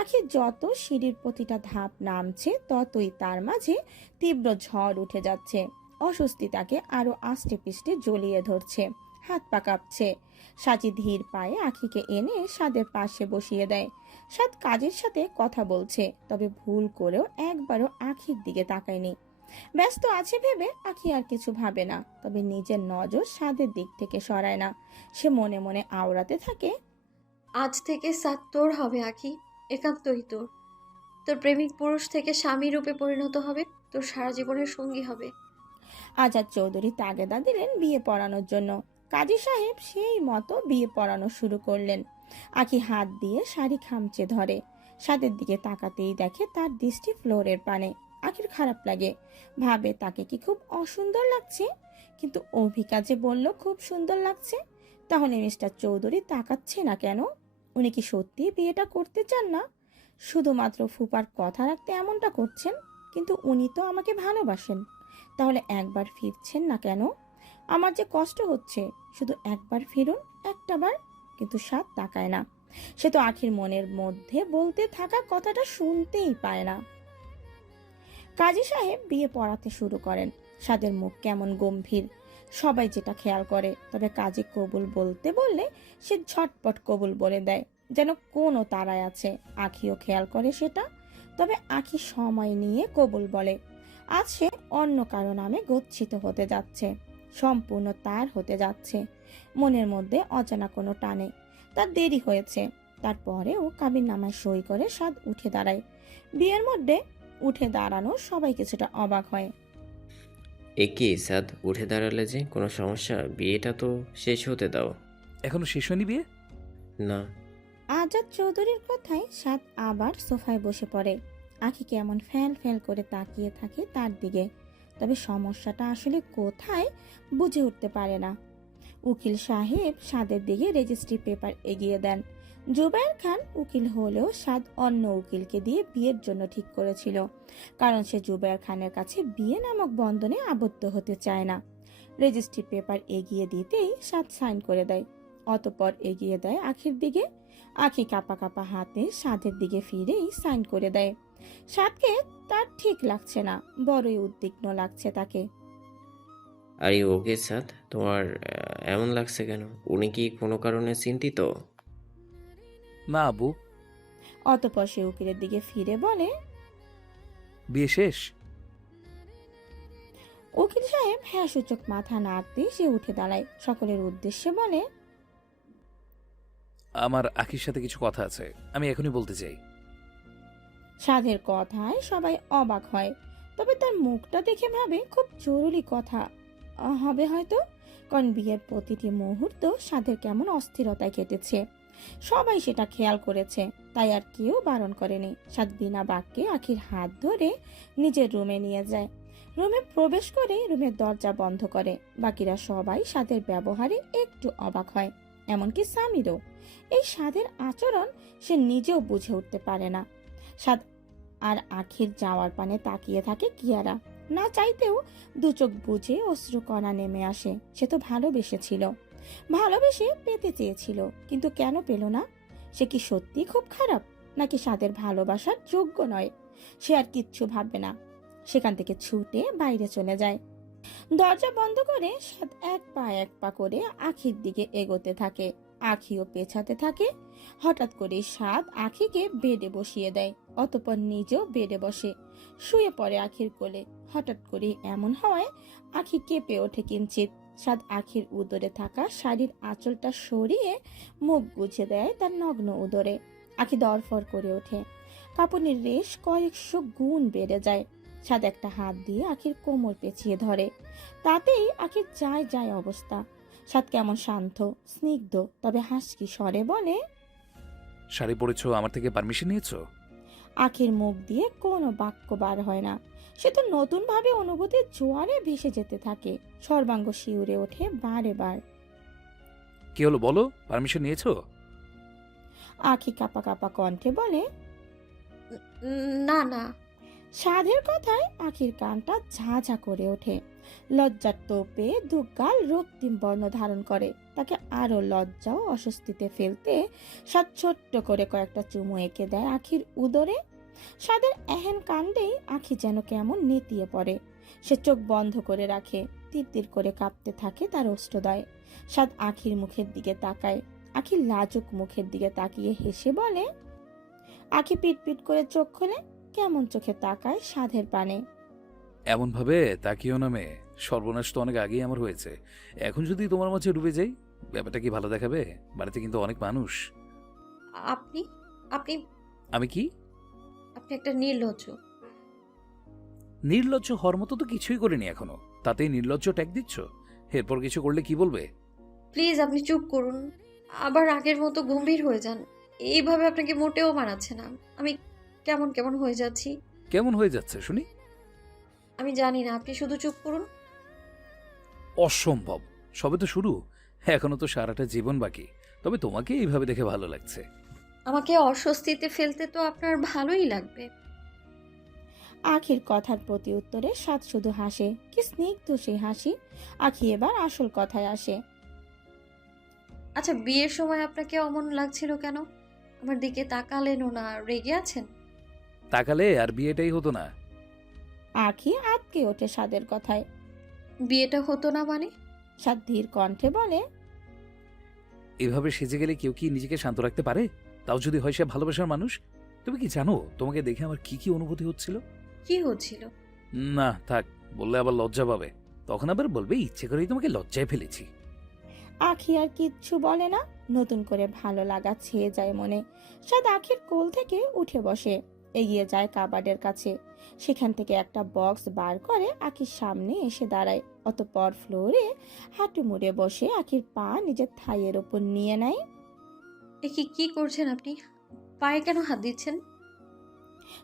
আখি যত সিঁড়ির প্রতিটা ধাপ নামছে ততই তার মাঝে তীব্র ঝড় উঠে যাচ্ছে। অস্বস্তি তাকে আরো আষ্টে পিষ্টে জ্বলিয়ে ধরছে। হাত পা কাঁপছে। সাজি ধীর পায়ে আখিকে এনে সাদের পাশে বসিয়ে দেয়। সাদ কাজের সাথে কথা বলছে, তবে ভুল করেও একবারও আখির দিকে তাকায়নি। ব্যস্ত আছে ভেবে আখি আর কিছু ভাবে না, তবে নিজের নজর সাদের দিক থেকে সরায় না। সে মনে মনে আওড়াতে থাকে, আজ থেকে সাত তোর হবে আখি, একান্তই তোর। তোর প্রেমিক পুরুষ থেকে স্বামী রূপে পরিণত হবে, তোর সারা জীবনের সঙ্গী হবে। আজাদ চৌধুরী তাগেদা দিলেন বিয়ে পড়ানোর জন্য। কাজী সাহেব সেই মতো বিয়ে পড়ানো শুরু করলেন। আখি হাত দিয়ে শাড়ি খামচে ধরে। সাদের দিকে তাকাতেই দেখে তার দৃষ্টি ফ্লোরের পানে। আখির খারাপ লাগে, ভাবে তাকে কি খুব অসুন্দর লাগছে। কিন্তু অভিকা যে বলল খুব সুন্দর লাগছে, তাহলে মিস্টার চৌধুরী তাকাচ্ছে না কেন? উনি কি সত্যি বিয়েটা করতে চান না? শুধুমাত্র ফুপার কথা রাখতে এমনটা করছেন? কিন্তু উনি তো আমাকে ভালোবাসেন, তাহলে একবার ফিরছেন না কেন? আমার যে কষ্ট হচ্ছে, শুধু একবার ফিরুন, একটা বার। কিন্তু সাদ তাকায় না। সে তো আখির মনের মধ্যে বলতে থাকা কথাটা শুনতেই পায় না। কাজী সাহেব বিয়ে পড়াতে শুরু করেন। সাদের মুখ কেমন গম্ভীর, সবাই যেটা খেয়াল করে। তবে কাজী কবুল বলতে বললে সে ঝটপট কবুল বলে দেয়, যেন কোনো তারায় আছে। আখিও খেয়াল করে সেটা, তবে আখি সময় নিয়ে কবুল বলে। আজ সে অন্য কারো নামে গচ্ছিত হতে যাচ্ছে, সম্পূর্ণ তার হতে যাচ্ছে। মনের মধ্যে অজানা কোনো টানে। তার দেরি হয়েছে। তারপরেও কাবিন নামায় সই করে সাদ উঠে দাঁড়ায়। বিয়ের মধ্যে উঠে দাঁড়ানো সবাই কিছুটা অবাক হয়। এ কি সাদ, উঠে দাঁড়ালে যে? কোনো সমস্যা? বিয়েটা তো শেষ হতে দাও। এখনো শেষ হয়নি বিয়ে? না। আজাদ চৌধুরীর কথায় সাদ আবার সোফায় বসে পড়ে। আখি কেমন ফ্যাল ফ্যাল করে তাকিয়ে থাকে তার দিকে। তবে সমস্যাটা আসলে কোথায় বুঝে উঠতে পারে না। উকিল সাহেব সাদের দিকে রেজিস্ট্রি পেপার এগিয়ে দেন। জুবায়ের খান উকিল হলেও সাদ অন্য উকিলকে দিয়ে বিয়ের জন্য ঠিক করেছিল, কারণ সে জুবায়ের খানের কাছে বিয়ে নামক বন্ধনে আবদ্ধ হতে চায় না। রেজিস্ট্রি পেপার এগিয়ে দিতেই সাদ সাইন করে দেয়। অতঃপর এগিয়ে দেয় আখির দিকে। আখি কাঁপা কাঁপা হাতে সাদের দিকে ফিরেই সাইন করে দেয়। সাদকে তার ঠিক লাগছে না, বড়ই উদ্বিগ্ন লাগছে তাকে। আরে ওকে সাদ, তোমার এমন লাগছে কেন? উনি কি কোনো কারণে চিন্তিত? না আবু। অতঃপর সে উকিলের দিকে ফিরে বলে, বিয়ে শেষ? উকিল সাহেব হ্যাঁ সূচক মাথা নাড়তেই সে উঠে দাঁড়ায়। সকলের উদ্দেশ্যে বলে, আমার আখির সাথে কিছু কথা আছে, আমি এখনই বলতে চাই। সাধের কথায় সবাই অবাক হয়, তবে তার মুখটা দেখে ভাবে খুব জরুরি কথা হবে হয়তো। কারণ বিয়ের প্রতিটি মুহূর্ত সাধের কেমন অস্থিরতায় কেটেছে, সবাই সেটা খেয়াল করেছে। তাই আর কেউ বারণ করেনি। সাদ বিনা বাক্যে আখির হাত ধরে নিজের রুমে নিয়ে যায়। রুমে প্রবেশ করে রুমের দরজা বন্ধ করে। বাকিরা সবাই সাদের ব্যবহারে একটু অবাক হয়, এমনকি সামিরও। এই সাদের আচরণ সে নিজেও বুঝে উঠতে পারে না। সাদ আর আখির যাওয়ার পানে তাকিয়ে থাকে কিয়ারা। না চাইতেও দু চোখ বুঝে অশ্রুকণা নেমে আসে। সে তো ভালোবেসেছিল, ভালোবেসে পেতে চেয়েছিল, কিন্তু কেন পেল না? সে কি সত্যি খুব খারাপ, নাকি সাদের ভালোবাসার যোগ্য নয়? সে আর কিচ্ছু ভাববে না, সেখান থেকে ছুটে বাইরে চলে যায়। দরজা বন্ধ করে সাদ এক পা করে আখির দিকে এগোতে থাকে। আখিও পেছাতে থাকে। হঠাৎ করে সাদ আখিকে বেডে বসিয়ে দেয়, অতঃপর নিজেও বেডে বসে শুয়ে পড়ে আখির কোলে। হঠাৎ করে এমন হওয়ায় আখি কেঁপে ওঠে কিঞ্চিত। সাদ আখির উদরে থাকা শাড়ির আঁচলটা সরিয়ে মুখ গুজে দেয় তার নগ্ন উদরে। আখি দরফর করে ওঠে, কাঁপুনির রেশ কয়েকশো গুণ বেড়ে যায়। সাদ একটা হাত দিয়ে আখির কোমর পেঁচিয়ে ধরে, তাতেই আখির যায় যায় অবস্থা। সাদ কেমন শান্ত স্নিগ্ধ তবে হাসকি স্বরে বলে, শাড়ি পরেছো, আমার থেকে পারমিশন নিয়েছো? আখির মুখ দিয়ে কোনো বাক্য বার হয় না। সে তো নতুন ভাবে অনুভূতির জোয়ারে ভেসে যেতে থাকে। সর্বাঙ্গ শিউরে ওঠে বারে বার। কি হলো বলো, পারমিশন নিয়েছো? আখি কাপা কাপা কণ্ঠে বলে, না না। সাধের কথায় আখির কানটা ঝাঁঝা করে ওঠে। লজ্জার তোপে দুগাল রক্তিম বর্ণ ধারণ করে। তাকে আরো লজ্জা ও অস্বস্তিতে ফেলতে সাদ ছোট্ট করে কয়েকটা চুমু এঁকে দেয় আখির উদরে। সাদের এহেন কাণ্ডেই আখি যেন কেমন নেতিয়ে পড়ে। সে চোখ বন্ধ করে রাখে, তীর করে কাঁপতে থাকে তার ওষ্ঠদয়। সাদ আখির মুখের দিকে তাকায়। আখির লাজুক মুখের দিকে তাকিয়ে হেসে বলে, আখি পিট করে চোখ খোলে, কেমন চোখে তাকায় সাধের পানে। এমন ভাবে তাকিও না মেয়ে, সর্বনাশ তো অনেক আগেই আমার হয়েছে। এখন যদি তোমার মাঝে ডুবে যাই, ব্যাপারটা কি ভালো দেখাবে? বাড়িতে কিন্তু অনেক মানুষ। আপনি আপনি আমি কি আপনি একটা নির্লজ্জ। নির্লজ্জ হওয়ার মতো তো কিছুই করিনি এখনো, তাতেই নির্লজ্জ ট্যাগ দিচ্ছ? এরপর কিছু করলে কি বলবে? প্লিজ আপনি চুপ করুন, আবার আগের মতো গম্ভীর হয়ে যান। এইভাবে আপনাকে মোটেও মানাচ্ছে না। আমি কেমন কেমন হয়ে যাচ্ছি। কেমন হয়ে যাচ্ছে শুনি? আমি জানি না, আপনি শুধু চুপ করুন। অসম্ভব, সবে তো শুরু, এখনো তো সারাটা জীবন বাকি। তবে তোমাকে এইভাবে দেখে ভালো লাগছে। আমাকে অস্বস্তিতে ফেলতে তো আপনার ভালোই লাগবে। আখির কথার প্রতি উত্তরে সাদ শুধু হাসে। কি স্নিগ্ধ সেই হাসি। আখি এবার আসল কথায় আসে। আচ্ছা, বিয়ের সময় আপনাকে অমন লাগছিল কেন? আমার দিকে তাকালেনও না, রেগে আছেন? তাকালে আর বিয়েটাই হতো না। আখি আটকে ওঠে সাদের কথায়। বিয়েটা হতো না মানে? সাদ ধীর কণ্ঠে বলে, এভাবে সেজে গেলে কেউ কি নিজেকে শান্ত রাখতে পারে? তাও যদি হয় সে ভালোবাসার মানুষ। তুমি কি জানো তোমাকে দেখে আমার কি কি অনুভূতি হচ্ছিল? কি হচ্ছিল? না থাক, বললে আবার লজ্জা পাবে। তখন আবার বলবে ইচ্ছে করেই তোমাকে লজ্জায় ফেলেছি। আখি আর কিচ্ছু বলে না। নতুন করে ভালো লাগা ছেয়ে যায় মনে। সাদ আখির কোল থেকে উঠে বসে, এগিয়ে যায় কাবার্ডের কাছে। সেখান থেকে একটা বক্স বার করে আখির সামনে এসে দাঁড়ায়। অতঃপর ফ্লোরে হাঁটু মুড়ে বসে আখির পা নিজের থাইয়ের ওপর নিয়ে নেয়। এ কি করছেন আপনি? পায়ে কেন হাত দিচ্ছেন?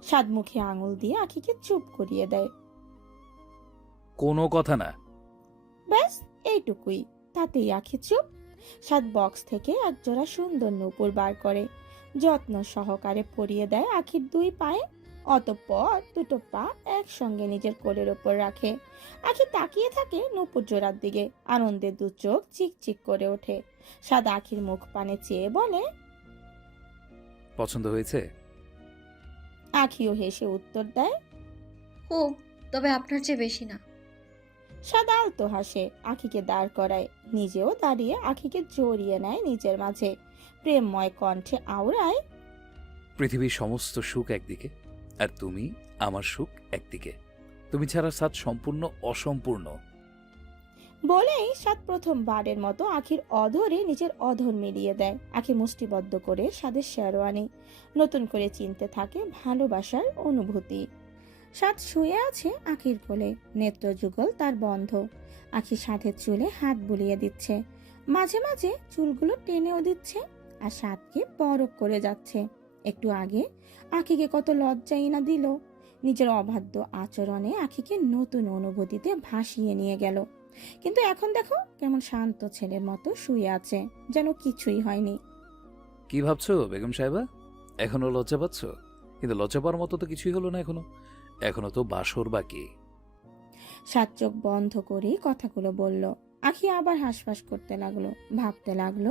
সাদ মুখে আঙুল দিয়ে আখিকে চুপ করিয়ে দেয়। কোনো কথা না। ব্যাস এইটুকুই, তাতেই আখি চুপ। সাদ বক্স থেকে একজোড়া সুন্দর নূপুর বার করে যত্ন সহকারে পরিয়ে দেয় আখির দুই পায়ে। অতঃপর দুটো পা একসঙ্গে নিজের কোলের ওপর রাখে। আখি তাকিয়ে থাকে নূপুর জোড়ার দিকে। আনন্দে দু চোখ চিকচিক করে ওঠে। সাদ আখির মুখ পানে চেয়ে বলে, পছন্দ হয়েছে? আখিও হেসে উত্তর দেয়, খুব, তবে আপনার চেয়ে বেশি না। সাদ আলতো হাসে, আখিকে দাঁড় করায়। নিজেও দাঁড়িয়ে আখিকে জড়িয়ে নেয় নিজের মাঝে। প্রেমময় কণ্ঠে আওড়ায়, পৃথিবীর সমস্ত সুখ একদিকে, আর তুমি আমার সুখ একদিকে। তুমি ছাড়া সাত সম্পূর্ণ অসম্পূর্ণ। বলেই সাদ প্রথমবারের মতো আখির অধরে নিজের অধর মিলিয়ে দেয়। আখি মুষ্টিবদ্ধ করে সাদের শেরওয়ানি। নতুন করে চিনতে থাকে ভালোবাসার অনুভূতি। সাদ শুয়ে আছে আখির কোলে, নেত্র যুগল তার বন্ধ। আখি সাথে চুলে হাত বুলিয়ে দিচ্ছে, মাঝে মাঝে চুলগুলো টেনেও দিচ্ছে, আর সাদকে পরক করে যাচ্ছে। একটু আগে আখিকে কত লজ্জাই না দিল। নিজের অবাধ্য আচরণে আখিকে নতুন অনুভূতিতে ভাসিয়ে নিয়ে গেল। কিন্তু এখন দেখো কেমন শান্ত ছেলের মতো শুয়ে আছে, যেন কিছুই হয়নি। কি ভাবছো বেগম সাহেবা? এখনো লজ্জা পাচ্ছ? কিন্তু লজ্জা পাওয়ার মতো তো কিছুই হলো না এখনো। এখনো তো বাসর বাকি। সাত চোখ বন্ধ করে কথাগুলো বলল। আখি আবার হাঁসফাঁস করতে লাগলো, ভাবতে লাগলো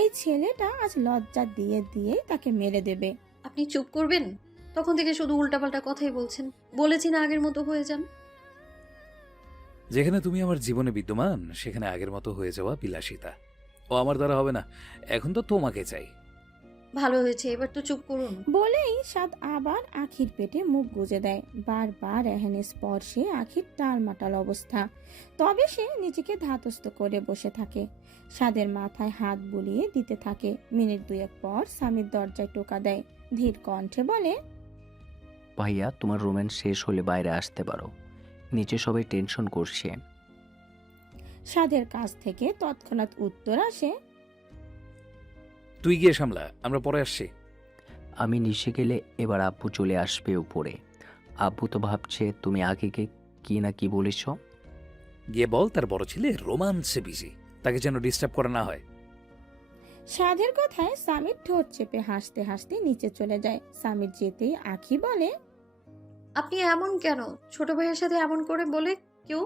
এই ছেলেটা আজ লজ্জা দিয়ে দিয়ে তাকে মেরে দেবে। আপনি চুপ করবেন? তখন থেকে শুধু উল্টাপাল্টা কথাই বলছেন। বলেছি না আগের মতো হয়ে যান। যেখানে তুমি আমার জীবনে বিদ্যমান সেখানে আগের মতো হয়ে যাওয়া বিলাসিতা ও আমার দ্বারা হবে না। এখন তো তোমাকে চাই। ভালো হয়েছে, এবার তো চুপ করুন। বলেই সাদ আবার আখির পেটে মুখ গুজে দেয়। বারবার এহেনের স্পর্শে আখির টালমাটাল অবস্থা। তবে সে নিজেকে ধাতস্থ করে বসে থাকে। সাদের মাথায় হাত বুলিয়ে দিতে থাকে। মিনিট দুয়েক পর স্বামীর দরজায় টোকা দেয়। ধীর কণ্ঠে বলে, ভাইয়া তোমার রোম্যান্স শেষ হলে বাইরে আসতে পারো, নিচে সবাই টেনশন করছে। সাদের কাছ থেকে তৎক্ষণাৎ উত্তর আসে, তুই গিয়ে সামলা, আমরা পরে আসছি। আমি নিচে গেলে এবার আব্বু চলে আসবে উপরে। আব্বু তো ভাবছে তুমি আগেকে কি না কি বলেছ। গিয়ে বল তার বড় ছেলে রোমান্সে বিজি, তাকে যেন ডিস্টার্ব করা না হয়। সাদের কথায় স্বামীর ঠোঁট চেপে হাসতে হাসতে নিচে চলে যায়। স্বামীর যেতেই আখি বলে, আপনি এমন কেন? ছোট ভাইয়ের সাথে এমন করে বলে কেউ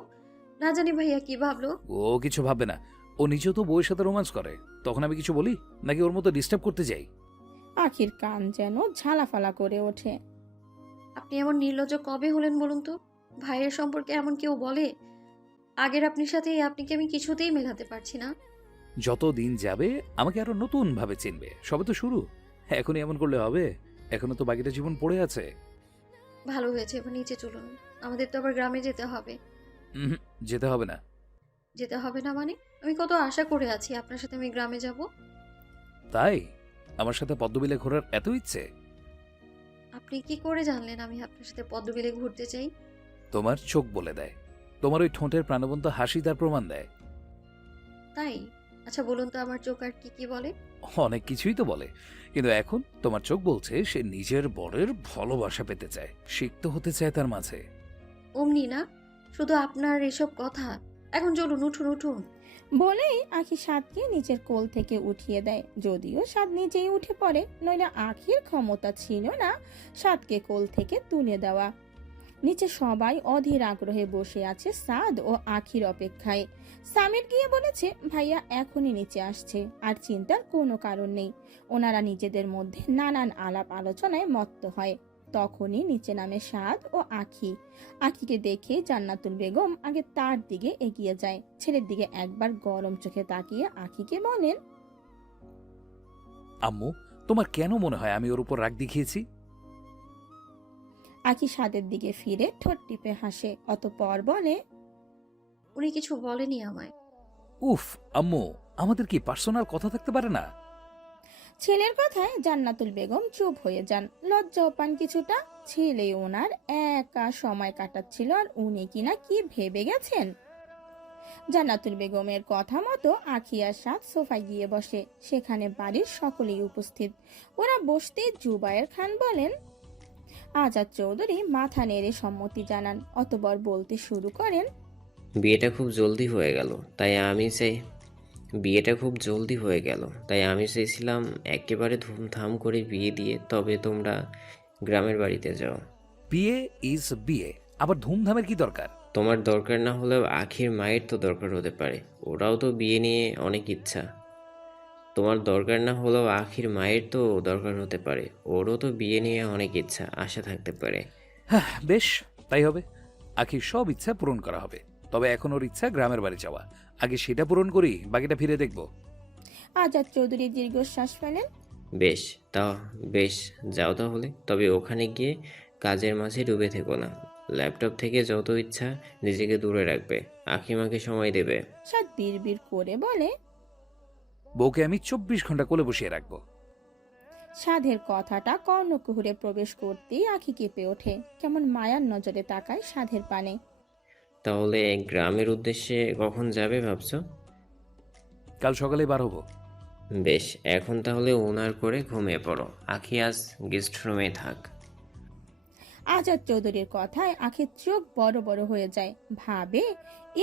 না জানি ভাইয়া কি ভাবলো। ও কিছু ভাববে না, ও নিজেও তো বউয়ের সাথে রোমান্স করে। তখন আমি কিছু বলি নাকি ওর মতো ডিস্টার্ব করতে যাই? আখির কান যেন ঝালাফালা করে ওঠে। আপনি এমন নির্লজ্জ কবে হলেন বলুন তো? ভাইয়ের সম্পর্কে এমন কেউ বলে? আগের আপনার সাথে আপনাকে আমি কিছুতেই মেলাতে পারছি না। যত দিন যাবে আমাকে আরো নতুন ভাবে চিনবে, সবে তো শুরু। এখনই এমন করলে হবে? এখনো তো বাকিটা জীবন পড়ে আছে। ভালো হয়েছে, এবার নিচে চলুন, আমাদের তো আবার গ্রামে যেতে হবে। উহুম, যেতে হবে না। যেতে হবে না মানে? আমি কত আশা করে আছি আপনার সাথে আমি গ্রামে যাব। তাই আমার সাথে পদ্মবিলে ঘোরার এত ইচ্ছে? আপনি কি করে জানলেন আমি আপনার সাথে পদ্মবিলে ঘুরতে চাই? তোমার চোখ বলে দেয়, তোমার ওই ঠোঁটের প্রাণবন্ত হাসি তার প্রমাণ দেয়। তাই? আচ্ছা বলুন তো আমার চোখ আর কি কি বলে? অনেক কিছুই তো বলে, কিন্তু এখন তোমার চোখ বলছে সে নিজের বরের ভালোবাসা পেতে চায়, সিক্ত হতে চায় তার মাঝে। অমনি না, শুধু আপনার এসব কথা। এখন চলুন, উঠুন উঠুন। বলেই আখি সাদকে নিচের কোল থেকে উঠিয়ে দেয়। যদিও সাদ নিজেই উঠে পড়ে, নইলে আখির ক্ষমতা ছিল না সাদকে কোল থেকে তুলে দেওয়া। নিচে সবাই অধীর আগ্রহে বসে আছে সাদ ও আখির অপেক্ষায়। সামির গিয়ে বলেছে ভাইয়া এখনই নিচে আসছে, আর চিন্তার কোনো কারণ নেই। ওনারা নিজেদের মধ্যে নানান আলাপ আলোচনায় মত্ত হয়। তখনই নিচে নামে সাদ ও আখি। আখিকে দেখে জান্নাতুল বেগম আগে তার দিকে এগিয়ে যায়। ছেলের দিকে একবার গরম চোখে তাকিয়ে আখিকে বলেন, আম্মু, তোমার কেন মনে হয় আমি ওর উপর রাগ দেখিয়েছি? আখি সাদের দিকে ফিরে ঠোঁট টিপে হাসে, অতঃপর বলে, উনি কিছু বলেনি আমায়। উফ আম্মু, আমাদের কি পার্সোনাল কথা থাকতে পারে না? ছেলের কথায় জান্নাতুল বেগম চুপ হয়ে যান। লজ্জাও পান কিছুটা। ছেলে ওনার একা সময় কাটাচ্ছিল, আর উনি কিনা কি ভেবে গেছেন। জান্নাতুল বেগমের কথা মতো আখিয়ার সাথ সোফায় গিয়ে বসে। সেখানে বাড়ির সকলেই উপস্থিত। ওরা বসতে জুবায়ের খান বলেন, আজাদ চৌধুরী মাথা নেড়ে সম্মতি জানান, অতঃপর বলতে শুরু করেন, বিয়েটা খুব জলদি হয়ে গেল, তাই আমি চাই বিয়েটা খুব জলদি হয়ে গেল তাই আমি চেয়েছিলাম একেবারে ধুমধাম করে বিয়ে দিয়ে তবে তোমরা গ্রামের বাড়িতে যাও। বিয়ে ইজ বিয়ে, আবার ধুমধামের কি দরকার? তোমার দরকার না হলেও আখির মায়ের তো দরকার হতে পারে, ওরাও তো বিয়ে নিয়ে অনেক ইচ্ছা। তোমার দরকার না হলেও আখির মায়ের তো দরকার হতে পারে, ওরও তো বিয়ে নিয়ে অনেক ইচ্ছা আশা থাকতে পারে। হ্যাঁ বেশ, তাই হবে। আখির সব ইচ্ছা পূরণ করা হবে, তবে এখন ওর ইচ্ছা গ্রামের বাড়ি যাওয়া। আগে সেটা পূরণ করি, বাকিটা ফিরে দেখবো। আজাদ চৌধুরী দীর্ঘশ্বাস ফেলেন। বেশ, তা বেশ, যাও তাহলে। তবে ওখানে গিয়ে কাজের মাঝে ডুবে থেকো না। ল্যাপটপ থেকে যত ইচ্ছা নিজেকে দূরে রাখবে, আখিমাকে সময় দেবে। সাদ বিড়বিড় করে বলে, বউকে আমি 24 ঘন্টা কোলে বসিয়ে রাখবো। সাধের কথাটা কর্ণকুহুরে প্রবেশ করতেই আখি কেঁপে ওঠে। কেমন মায়ার নজরে তাকায় সাধের পানে। তাহলে গ্রামের উদ্দেশ্যে কখন যাবে ভাবছো? কাল সকালে বার হবো। বেশ, এখন তাহলে ওনার করে ঘুমিয়ে পড়ো। আখি আজ গেস্ট রুমে থাক। আজাদ চৌধুরীর কথায় আখির চোখ বড় বড় হয়ে যায়। ভাবে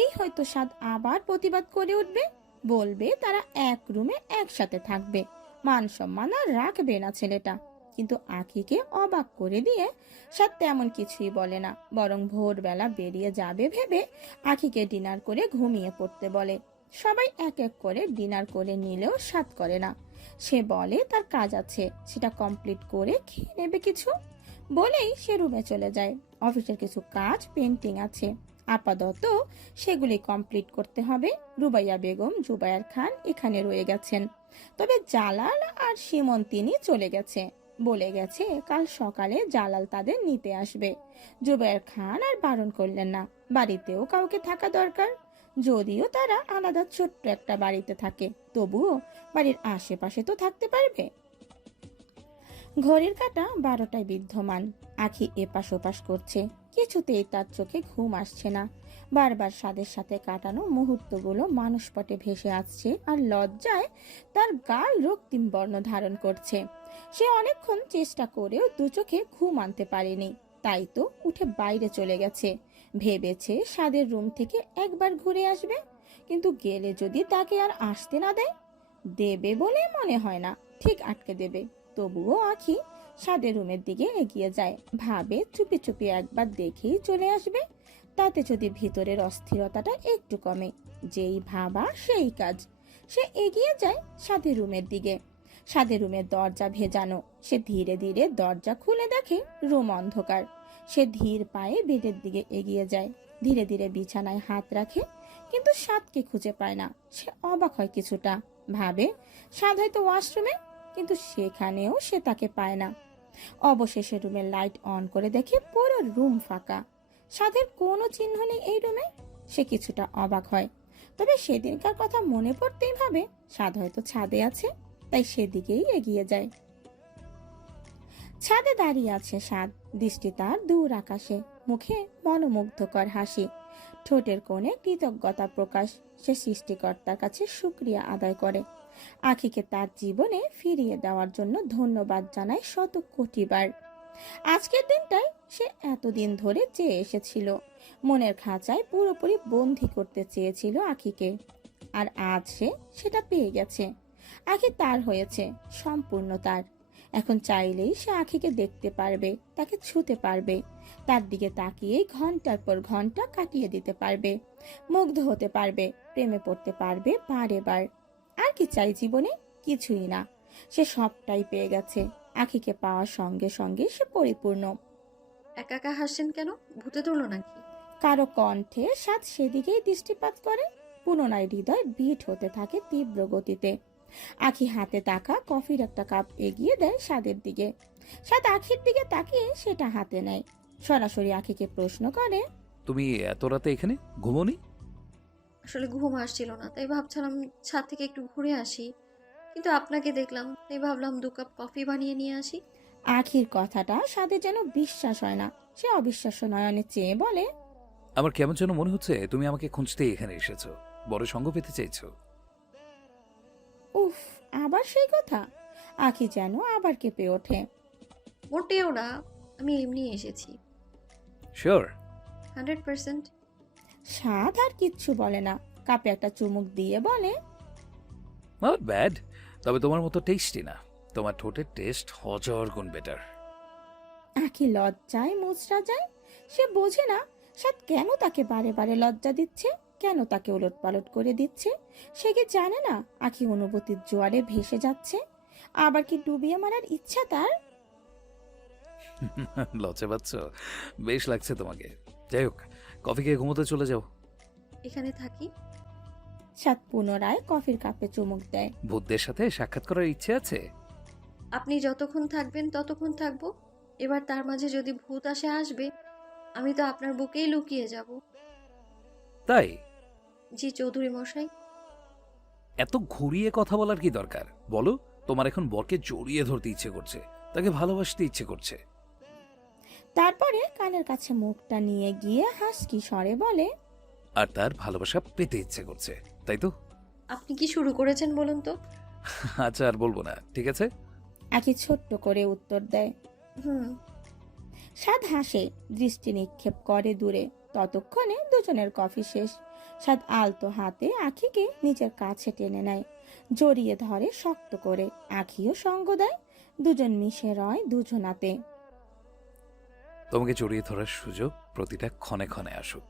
এই হয়তো সাদ আবার প্রতিবাদ করে উঠবে, বলবে তারা এক রুমে একসাথে থাকবে। মান সম্মান আর রাখবে না ছেলেটা। কিন্তু আখিকে অবাক করে দিয়ে সাদ তেমন কিছুই বলে না, বরং ভোরবেলা বেরিয়ে যাবে ভেবে আখিকে ডিনার করে ঘুমিয়ে পড়তে বলে। সবাই এক এক করে ডিনার করে নিলেও সাদ করে না। সে বলে তার কাজ আছে, সেটা কমপ্লিট করে খেয়ে নেবে কিছু। বলেই সে রুমে চলে যায়। অফিসের কিছু কাজ পেন্টিং আছে। আপাতত সেগুলি কমপ্লিট করতে হবে। রুবাইয়া বেগম, জুবায়ের খান এখানে রয়ে গেছেন, তবে জালাল আর সীমন তিনি চলে গেছে। বলে গেছে কাল সকালে জালাল তাদের নিতে আসবে। জুবায়ের খান আর বারণ করলেন না, বাড়িতেও কাউকে থাকা দরকার। যদিও তারা আলাদা ছোট্ট একটা বাড়িতে থাকে, তবুও বাড়ির আশেপাশে তো থাকতে পারবে। ঘড়ির কাঁটা 12টায় বিদ্যমান। আখি এপাশ ওপাশ করছে, কিছুতেই তার চোখে ঘুম আসছে না। বারবার স্বাদের সাথে কাটানো মুহূর্তগুলো মানসপটে ভেসে আসছে, আর লজ্জায় তার গাল রক্তিম বর্ণ ধারণ করছে। সে অনেকক্ষণ চেষ্টা করেও দু চোখে ঘুম আনতে পারেনি, তাই তো উঠে বাইরে চলে গেছে। ভেবেছে স্বাদের রুম থেকে একবার ঘুরে আসবে, কিন্তু গেলে যদি তাকে আর আসতে না দেয়, দেবে বলে মনে হয় না, ঠিক আটকে দেবে। তবুও আখি স্বাদের রুমের দিকে এগিয়ে যায়, ভাবে চুপি চুপি একবার দেখেই চলে আসবে, তাতে যদি ভিতরের অস্থিরতাটা একটু কমে। যেই ভাবা সেই কাজ। সে এগিয়ে যায় স্বাদের রুমের দিকে। স্বাদের রুমের দরজা ভেজানো। সে ধীরে ধীরে দরজা খুলে দেখে রুম অন্ধকার। সে ধীর পায়ে বেডের দিকে এগিয়ে যায়, ধীরে ধীরে বিছানায় হাত রাখে, কিন্তু স্বাদকে খুঁজে পায় না। সে অবাক হয় কিছুটা, ভাবে স্বাদ হয়তো ওয়াশরুমে, কিন্তু সেখানেও সে তাকে পায় না। অবশেষে রুমের লাইট অন করে দেখে পুরো রুম ফাঁকা। স্বাদের কোনো চিহ্ন নেই এই রুমে। সে কিছুটা অবাক হয়, তবে সেদিনকার কথা মনে পড়তেই ভাবে স্বাদ হয়তো ছাদে আছে, তাই সেদিকেই এগিয়ে যায়। ছাদে দাঁড়িয়ে আছে স্বাদ, দৃষ্টি তার দূর আকাশে, মুখে মনোমুগ্ধকর হাসি, ঠোঁটের কোণে কৃতজ্ঞতা প্রকাশ। সে সৃষ্টিকর্তার কাছে শুকরিয়া আদায় করে, আখিকে তার জীবনে ফিরিয়ে দেওয়ার জন্য ধন্যবাদ জানায় শত কোটিবার। আজকের দিনটাই সে এতদিন ধরে চেয়ে এসেছিল, মনের খাঁচায় পুরোপুরি বন্দী করতে চেয়েছিল আখিকে, আর আজ সে সেটা পেয়ে গেছে। আখি তার হয়েছে, সম্পূর্ণ তার। এখন চাইলেই সে আখিকে দেখতে পারবে, তাকে ছুঁতে পারবে, তার দিকে তাকিয়ে ঘন্টার পর ঘন্টা কাটিয়ে দিতে পারবে, মুগ্ধ হতে পারবে, প্রেমে পড়তে পারবে বারে বার। আর কি চাই জীবনে? কিছুই না। সে সবটাই পেয়ে গেছে। আখিকে পাওয়ার সঙ্গে সঙ্গে সে পরিপূর্ণ। একা একা হাসছেন কেন? ভূতে ধরলো নাকি? কারো কণ্ঠে স্বাদ সেদিকেই দৃষ্টিপাত করে। পুনরায় হৃদয় বিট হতে থাকে তীব্র গতিতে। আখি হাতে থাকা কফির একটা কাপ এগিয়ে দেয় স্বাদের দিকে। স্বাদ আখির দিকে তাকিয়ে সেটা হাতে নেয়, সরাসরি আখিকে প্রশ্ন করে, তুমি এত রাতে এখানে ঘুমোনি? আসলে ঘুম আসছিল না, তাই ভাবছিলাম ছাদ থেকে একটু ঘুরে আসি, কিন্তু আপনাকে দেখলাম তাই ভাবলাম 2 কাপ কফি বানিয়ে নিয়ে আসি। আখির কথাটা স্বাদের যেন বিশ্বাস হয় না। সে অবিশ্বাস্য নয়নে চেয়ে বলে, আমার কেমন যেন মনে হচ্ছে তুমি আমাকে খুঁজতেই এখানে এসেছো, বড় সঙ্গ পেতে চাইছো। উফ, আবার সেই কথা। আখি যেন আবার কেঁপে ওঠে। মোটেও না, আমি এমনি এসেছি। শিওর? 100%। স্বাদ আর কিচ্ছু বলে না, কাপে একটা চুমুক দিয়ে বলে, নট ব্যাড, তবে তোমার মতো টেস্টি না। তোমার ঠোঁটের টেস্ট হাজার গুণ বেটার। আখি লজ্জায় মুচড়া যায়। সে বোঝে না স্বাদ কেন তাকে বারে বারে লজ্জা দিচ্ছে, কেন তাকে ওলট পালট করে দিচ্ছে। সে কি জানে না আখি অনুভূতির জোয়ারে ভেসে যাচ্ছে? আবার কি ডুবিয়ে মারার ইচ্ছা তার? লজ্জা পাচ্ছ? বেশ লাগছে তোমাকে। যাই হোক, কফি খেয়ে ঘুমোতে চলে যাও। এখানে থাকি? স্বাদ পুনরায় কফির কাপে চুমুক দেয়। ভূতদের সাথে সাক্ষাৎ করার ইচ্ছে আছে? আপনি যতক্ষণ থাকবেন ততক্ষণ থাকবো। এবার তার মাঝে যদি ভূত আসে আসবে, আমি তো আপনার বুকেই লুকিয়ে যাব। তাই? জি চৌধুরী মশাই। এত ঘুরিয়ে কথা বলার কি দরকার বলো? তোমার এখন বরকে জড়িয়ে ধরতে ইচ্ছে করছে, তাকে ভালোবাসতে ইচ্ছে করছে। তারপরে কানের কাছে মুখটা নিয়ে গিয়ে হাসকি স্বরে বলে, আর তার ভালোবাসা পেতে ইচ্ছে করছে, তাই তো? আপনি কি শুরু করেছেন বলুন তো? আচ্ছা, আর বলবো না, ঠিক আছে? আখি ছোট্ট করে উত্তর দেয়। হুম। স্বাদ হাসে, দৃষ্টি নিক্ষেপ করে দূরে। ততক্ষণে দুজনের কফি শেষ। স্বাদ আলতো হাতে আখিকে নিজের কাছে টেনে নেয়, জড়িয়ে ধরে শক্ত করে। আখিও সঙ্গ দেয়, দুজন মিশে রয় দুজনাতে। তোমাকে জড়িয়ে ধরার সুযোগ প্রতিটা ক্ষণে ক্ষণে আসুক।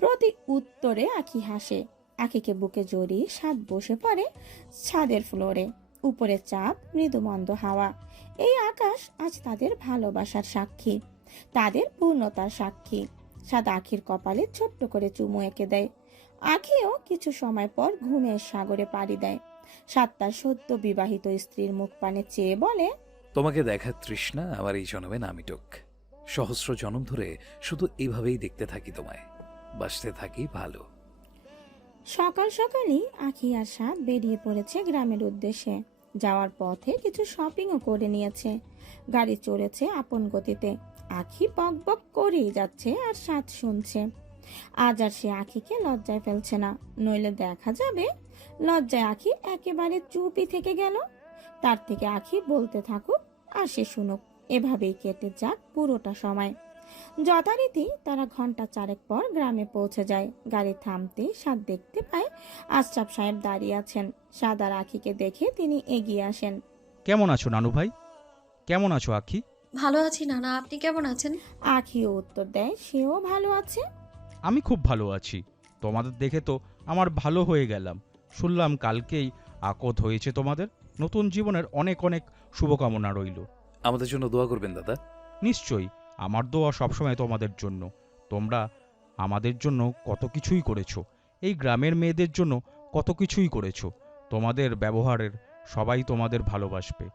প্রতি উত্তরে আখি হাসে। আখিকে বুকে জড়িয়ে স্বাদ বসে পড়ে ছাদের ফ্লোরে। উপরে চাঁদ, মৃদুমন্দ হাওয়া। এই আকাশ আজ তাদের ভালোবাসার সাক্ষী, তাদের পূর্ণতার সাক্ষী। সাদ আখির কপালে ছোট্ট করে চুমু এঁকে দেয়। আখিও কিছু সময় পর ঘুমের সাগরে পাড়ি দেয়। সাদ তার সদ্য বিবাহিত স্ত্রীর মুখ পানে চেয়ে বলে, তোমাকে দেখার তৃষ্ণা আমার এই জন্মে না মিটুক। সহস্র জনম ধরে শুধু এইভাবেই দেখতে থাকি তোমায়, বাঁচতে থাকি ভালো। সকাল সকালই আখি আর সাদ বেরিয়ে পড়েছে গ্রামের উদ্দেশ্যে। যাওয়ার পথে কিছু শপিংও করে নিয়েছে। গাড়ি চলেছে আপন গতিতে। আখি বক বক করেই যাচ্ছে আর সাদ শুনছে। আজ আর সে আখিকে লজ্জায় ফেলছে না, নইলে দেখা যাবে লজ্জায় আখি একেবারে চুপই থেকে গেল। তার থেকে আখি বলতে থাকুক আর সে শুনুক, এভাবেই কেটে যাক পুরোটা সময়। যথারীতি তারা ঘন্টা 4 পর গ্রামে পৌঁছে যায়। গাড়ি থামতে সাদ দেখতে পায় আশরাফ সাহেব দাঁড়িয়ে আছেন। সাদ আর আখিকে দেখে তিনি এগিয়ে আসেন। কেমন আছো নানু ভাই? কেমন আছো আখি? ভালো আছি নানা, আপনি কেমন আছেন? আখিও উত্তর দেয় সেও ভালো আছে। আমি খুব ভালো আছি। তোমাদের দেখে তো আমার ভালো হয়ে গেলাম। শুনলাম কালকেই আকদ হয়েছে তোমাদের। নতুন জীবনের অনেক অনেক শুভকামনা রইল। আমাদের জন্য দোয়া করবেন দাদা। নিশ্চয়ই, আমার দোয়া সবসময় তোমাদের জন্য। তোমরা আমাদের জন্য কত কিছুই করেছো, এই গ্রামের মেয়েদের জন্য কত কিছুই করেছো। তোমাদের ব্যবহারের সবাই তোমাদের ভালোবাসবে।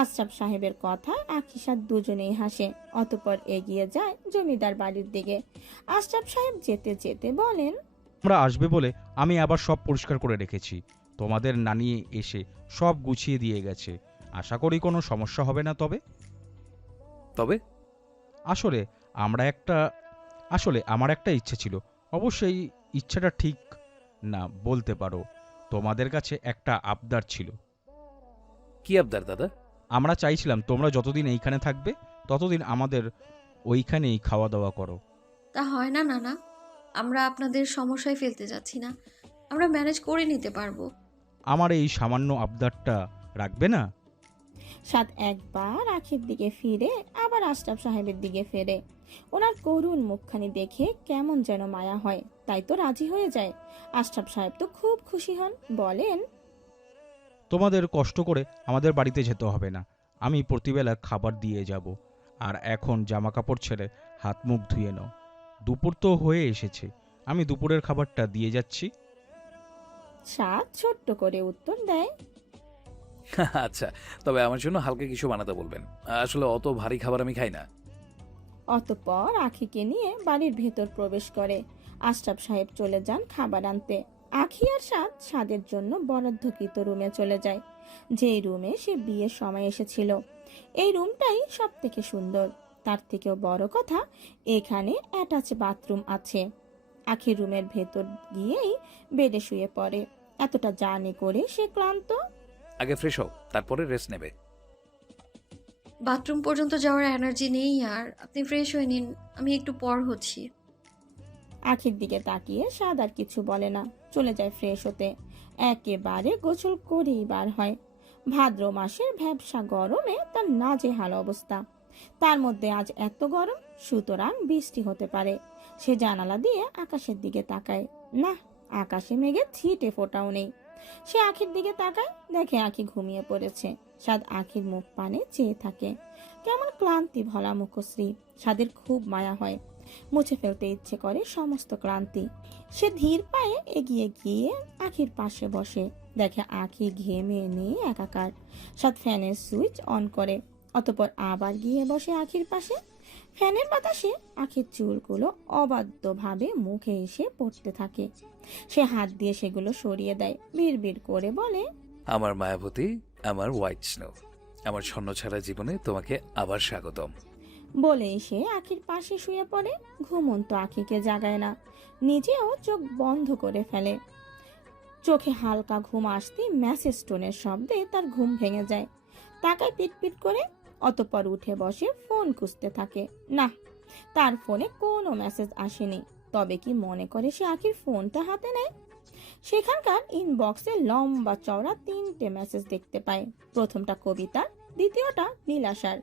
আশরাফ সাহেবের কথায় আখি সাদ দুজনেই হাসে। অতঃপর এগিয়ে যায় জমিদার বাড়ির দিকে। আশরাফ সাহেব যেতে যেতে বলেন, তোমরা আসবে বলে আমি আবার সব পরিষ্কার করে রেখেছি। তোমাদের নানি এসে সব গুছিয়ে দিয়ে গেছে। আশা করি কোনো সমস্যা হবে না। তবে আসলে আমার একটা ইচ্ছে ছিল। অবশ্যই ইচ্ছাটা ঠিক না বলতে পারো। তোমাদের কাছে একটা আবদার ছিল। কি আবদার দাদা? আমরা চাইছিলাম তোমরা যতদিন এইখানে থাকবে ততদিন আমাদের ওইখানেই খাওয়া দাওয়া করো। তা হয় না নানা, আমরা আপনাদের সমস্যায় ফেলতে যাচ্ছি না, আমরা ম্যানেজ করে নিতে পারবো। আমার এই সামান্য আবদারটা রাখবে না? সাদ একবার আখির দিকে ফিরে আবার আশরাফ সাহেবের দিকে ফেরে। ওনার করুণ মুখখানি দেখে কেমন যেন মায়া হয়, তাই তো রাজি হয়ে যায়। আশরাফ সাহেব তো খুব খুশি হন, বলেন, তোমাদের কষ্ট করে আমাদের বাড়িতে যেতে হবে না। আমি প্রতিবেলা খাবার দিয়ে যাব। আর এখন জামা কাপড় ছেড়ে হাত মুখ ধুয়ে নাও। দুপুর তো হয়ে এসেছে, আমি দুপুরের খাবারটা দিয়ে যাচ্ছি। সাদ ছোট্ট করে উত্তর দেয়, আচ্ছা, তবে আমার জন্য হালকা কিছু বানাতে বলবেন। আসলে অত ভারী খাবার আমি খাই না। অতঃপর আখিকে নিয়ে বাড়ির ভেতর প্রবেশ করে। আশরাফ সাহেব চলে যান খাবার আনতে। আখি আর সাদ সাদের জন্য বরাদ্দকৃত রুমে চলে যায়, যেই রুমে সে বিয়ের সময় এসেছিল। এই রুমটাই সব থেকে সুন্দর। তার থেকেও বড় কথা, এখানে অ্যাটাচ বাথরুম আছে। আখি রুমের ভেতর গিয়েই বেডে শুয়ে পড়ে। এতটা জার্নি করে সে ক্লান্ত। আগে ফ্রেশ হও, তারপরে রেস্ট নেবে। বাথরুম পর্যন্ত যাওয়ার এনার্জি নেই, আর আপনি ফ্রেশ হয়ে নিন, আমি একটু পর হচ্ছি। আখির দিকে তাকিয়ে সাদ আর কিছু বলে না, চলে যায় ফ্রেশ হতে। একেবারে গোসল করেই বার হয়। ভাদ্র মাসের ভ্যাপসা গরমে তার নাজেহাল অবস্থা। তার মধ্যে আজ এত গরম, সুতরাং বৃষ্টি হতে পারে। সে জানালা দিয়ে আকাশের দিকে তাকায়। না, আকাশে মেঘের ছিটে ফোটাও নেই। সে আখির দিকে তাকায়, দেখে আখি ঘুমিয়ে পড়েছে। সাদ আখির মুখ পানে চেয়ে থাকে। কেমন ক্লান্তি ভরা মুখশ্রী। সাদের খুব মায়া হয়, মুছে ফেলতে ইচ্ছে করে সমস্ত ক্লান্তি। সে ধীর পায়ে এগিয়ে গিয়ে আখির পাশে বসে। দেখে আখি ঘেমে নিয়ে একাকার। সাদ ফ্যানের সুইচ অন করে, অতঃপর আবার গিয়ে বসে আখির পাশে। ফ্যানের বাতাসে আখির চুলগুলো অবাধ্যভাবে মুখে এসে পড়তে থাকে। সে হাত দিয়ে সেগুলো সরিয়ে দেয়, বিড়বিড় করে বলে, আমার মায়াবতী, আমার হোয়াইট স্নো, আমার ছন্ন ছাড়া জীবনে তোমাকে আবার স্বাগতম। বলেই সে আখির পাশে শুয়ে পড়ে। ঘুমন্ত আখিকে জাগায় না, নিজেও চোখ বন্ধ করে ফেলে। চোখে হালকা ঘুম আসতেই মেসেজ টোনের শব্দে তার ঘুম ভেঙে যায়। তাকায় পিটপিট করে, অতঃপর উঠে বসে ফোন খুঁজতে থাকে। না, তার ফোনে কোনো মেসেজ আসেনি। তবে কি মনে করে সে আখির ফোনটা হাতে নেয়? সেখানকার ইনবক্সে লম্বা চওড়া 3টে মেসেজ দেখতে পায়। প্রথমটা কবিতার, দ্বিতীয়টা নীলাশার।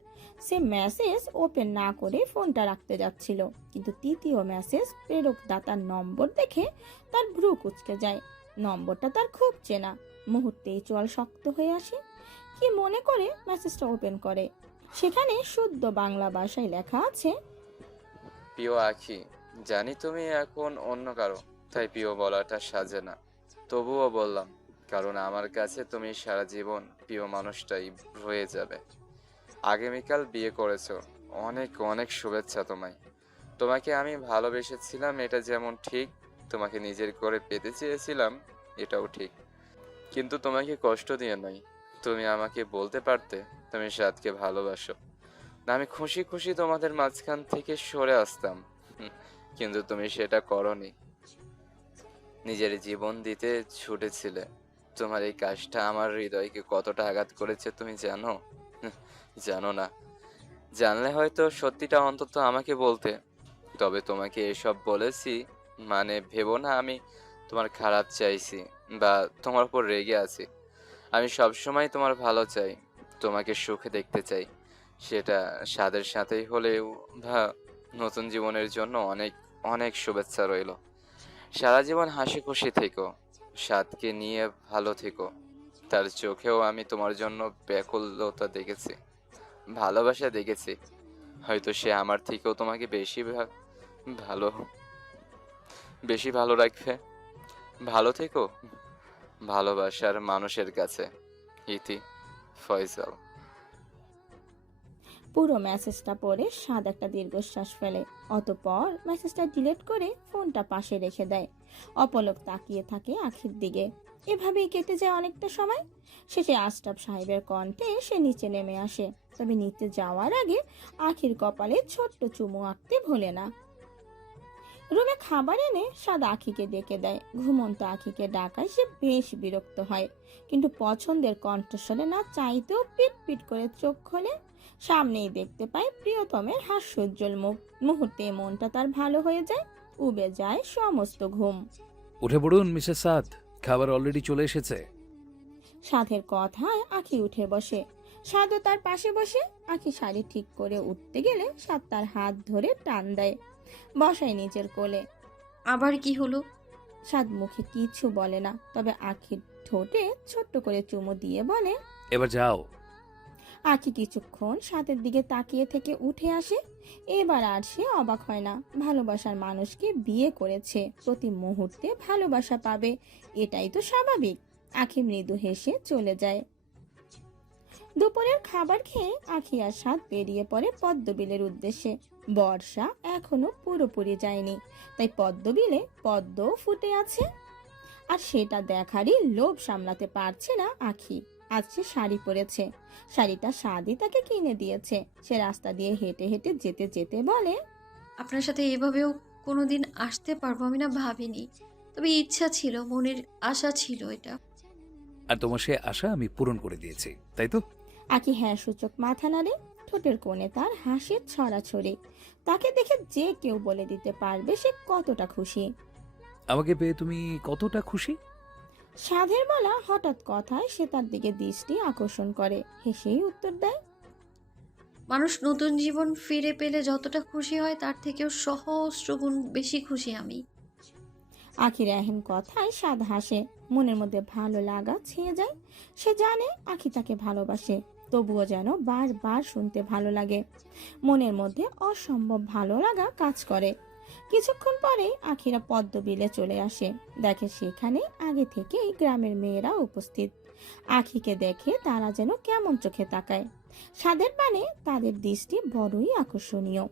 সে মেসেজ ওপেন না করে ফোনটা রাখতে যাচ্ছিল, কিন্তু তৃতীয় মেসেজ প্রেরকদাতার নম্বর দেখে তার ভ্রু কুঁচকে যায়। নম্বরটা তার খুব চেনা। মুহূর্তেই চোয়াল শক্ত হয়ে আসে। কি মনে করে মেসেজটা ওপেন করে। সেখানে শুদ্ধ বাংলা ভাষায় লেখা আছে, প্রিয় আখি, জানি তুমি এখন অন্য কারো, তাই প্রিয় বলাটা সাজে না, তবুও বললাম, কারণ আমার কাছে তুমি সারা জীবন প্রিয় মানুষটাই হয়ে যাবে। আগামীকাল বিয়ে করেছো, অনেক অনেক শুভেচ্ছা তোমায়। তোমাকে আমি ভালোবেসেছিলাম, এটা যেমন ঠিক, তোমাকে নিজের করে পেতে চেয়েছিলাম, এটাও ঠিক। কিন্তু তোমাকে কষ্ট দিয়ে নয়, তুমি আমাকে বলতে পারতে তুমি সাদকে ভালোবাসো, না আমি খুশি খুশি তোমাদের মাঝখান থেকে সরে আসতাম। কিন্তু তুমি সেটা করনি, নিজের জীবন দিতে ছুটেছিলে। তোমার এই কাজটা আমার হৃদয়কে কতটা আঘাত করেছে তুমি জানো? জানো না, জানলে হয়তো সত্যিটা অন্তত আমাকে বলতে। তবে তোমাকে এসব বলেছি মানে ভেবো না আমি তোমার খারাপ চাইছি বা তোমার উপর রেগে আছি। আমি সবসময় তোমার ভালো চাই, তোমাকে সুখে দেখতে চাই, সেটা স্বাদের সাথেই হলেও। বা নতুন জীবনের জন্য অনেক অনেক শুভেচ্ছা রইলো। সারা জীবন হাসি খুশি থেকো, স্বাদকে নিয়ে ভালো থেকো। তার চোখেও আমি তোমার জন্য ব্যাকুলতা দেখেছি, ভালোবাসা দেখেছি। হয়তো সে আমার থেকেও তোমাকে ভালো বেশি ভালো রাখবে। ভালো থেকো ভালোবাসার মানুষের কাছে। ইতি, ফয়সাল। পুরো মেসেজটা পড়ে সাদ একটা দীর্ঘশ্বাস ফেলে, অতঃপর মেসেজটা ডিলিট করে ফোনটা পাশে রেখে দেয়। অপলক তাকিয়ে থাকে আখির দিকে। এভাবেই কেটে যায় অনেকটা সময়। শেষে আশরাফ সাহেবের কণ্ঠে সে নিচে নেমে আসে, তবে নিচে যাওয়ার আগে আখির কপালে ছোট্ট চুমু আঁকতে ভোলে না। রুমে খাবার এনে সাদ আখিকে ডেকে দেয়। ঘুমন্ত আখিকে ডাকায় সে বেশ বিরক্ত হয়, কিন্তু পছন্দের কণ্ঠস্বরে না চাইতেও পিট পিট করে চোখ খোলে। সামনেই দেখতে পায় প্রিয়তমের হাস্যোজ্জ্বল মুখ। মুহূর্তে মনটা তার ভালো হয়ে যায়, উবে যায় সমস্ত ঘুম। উঠে পড়ুন মিসেস সাদ, খাবার অলরেডি চলে এসেছে। সাধের কথায় আখি উঠে বসে। সাদও তার পাশে বসে। আখি শাড়ি ঠিক করে উঠতে গেলে সাদ তার হাত ধরে টান দেয়, বসায় নিজের কোলে। আবার কি হলো? সাদ মুখে কিছু বলে না, তবে আখির ঠোঁটে ছোট্ট করে চুমু দিয়ে বলে, এবার যাও। আখি কিছুক্ষণ সাদের দিকে তাকিয়ে থেকে উঠে আসে। এবার আর সে অবাক হয় না। ভালোবাসার মানুষকে বিয়ে করেছে, প্রতি মুহূর্তে ভালোবাসা পাবে, এটাই তো স্বাভাবিক। আখি মৃদু হেসে চলে যায়। দুপুরের খাবার খেয়ে আখি আর সাদ বেরিয়ে পড়ে পদ্মবিলের উদ্দেশ্যে। বর্ষা এখনো পুরোপুরি যায়নি, তাই পদ্মবিলে পদ্ম ফুটে আছে, আর সেটা দেখারই লোভ সামলাতে পারছে না আখি। আজ সে শাড়ি পরেছে, শাড়িটা সাদই তাকে কিনে দিয়েছে। সে রাস্তা দিয়ে হেঁটে হেঁটে যেতে যেতে বলে, আপনার সাথে এভাবেও কোনোদিন আসতে পারবো আমি না ভাবিনি, তবে ইচ্ছা ছিল, মনের আশা ছিল এটা। আর তোমার সে আশা আমি পূরণ করে দিয়েছি, তাই তো? আখি হ্যাঁ সূচক মাথা নাড়ে। ঠোঁটের কোণে তার হাসির ছড়াছড়ি। তাকে দেখে যে কেউ বলে দিতে পারবে সে কতটা খুশি। আমাকে পেয়ে তুমি কতটা খুশি? সাধের বলা হঠাৎ কথায় সে তার দিকে দৃষ্টি আকর্ষণ করে, হেসেই উত্তর দেয়, মানুষ নতুন জীবন ফিরে পেলে যতটা খুশি হয় তার থেকেও সহস্রগুণ বেশি খুশি আমি। আখির এহেন কথায় সাদ হাসে। মনের মধ্যে ভালো লাগা ছেয়ে যায়। সে জানে আখি তাকে ভালোবাসে, তবুও যেন বারবার শুনতে ভালো লাগে। মনের মধ্যে অসম্ভব ভালো লাগা কাজ করে। কিছুক্ষণ পরে আখিরা পদ্মবিলে চলে আসে। দেখে সেখানে আগে থেকেই গ্রামের মেয়েরা উপস্থিত। আখিকে দেখে তারা যেন কেমন চোখে তাকায়। সাদের পানে তাদের দৃষ্টি বড়ই আকর্ষণীয়।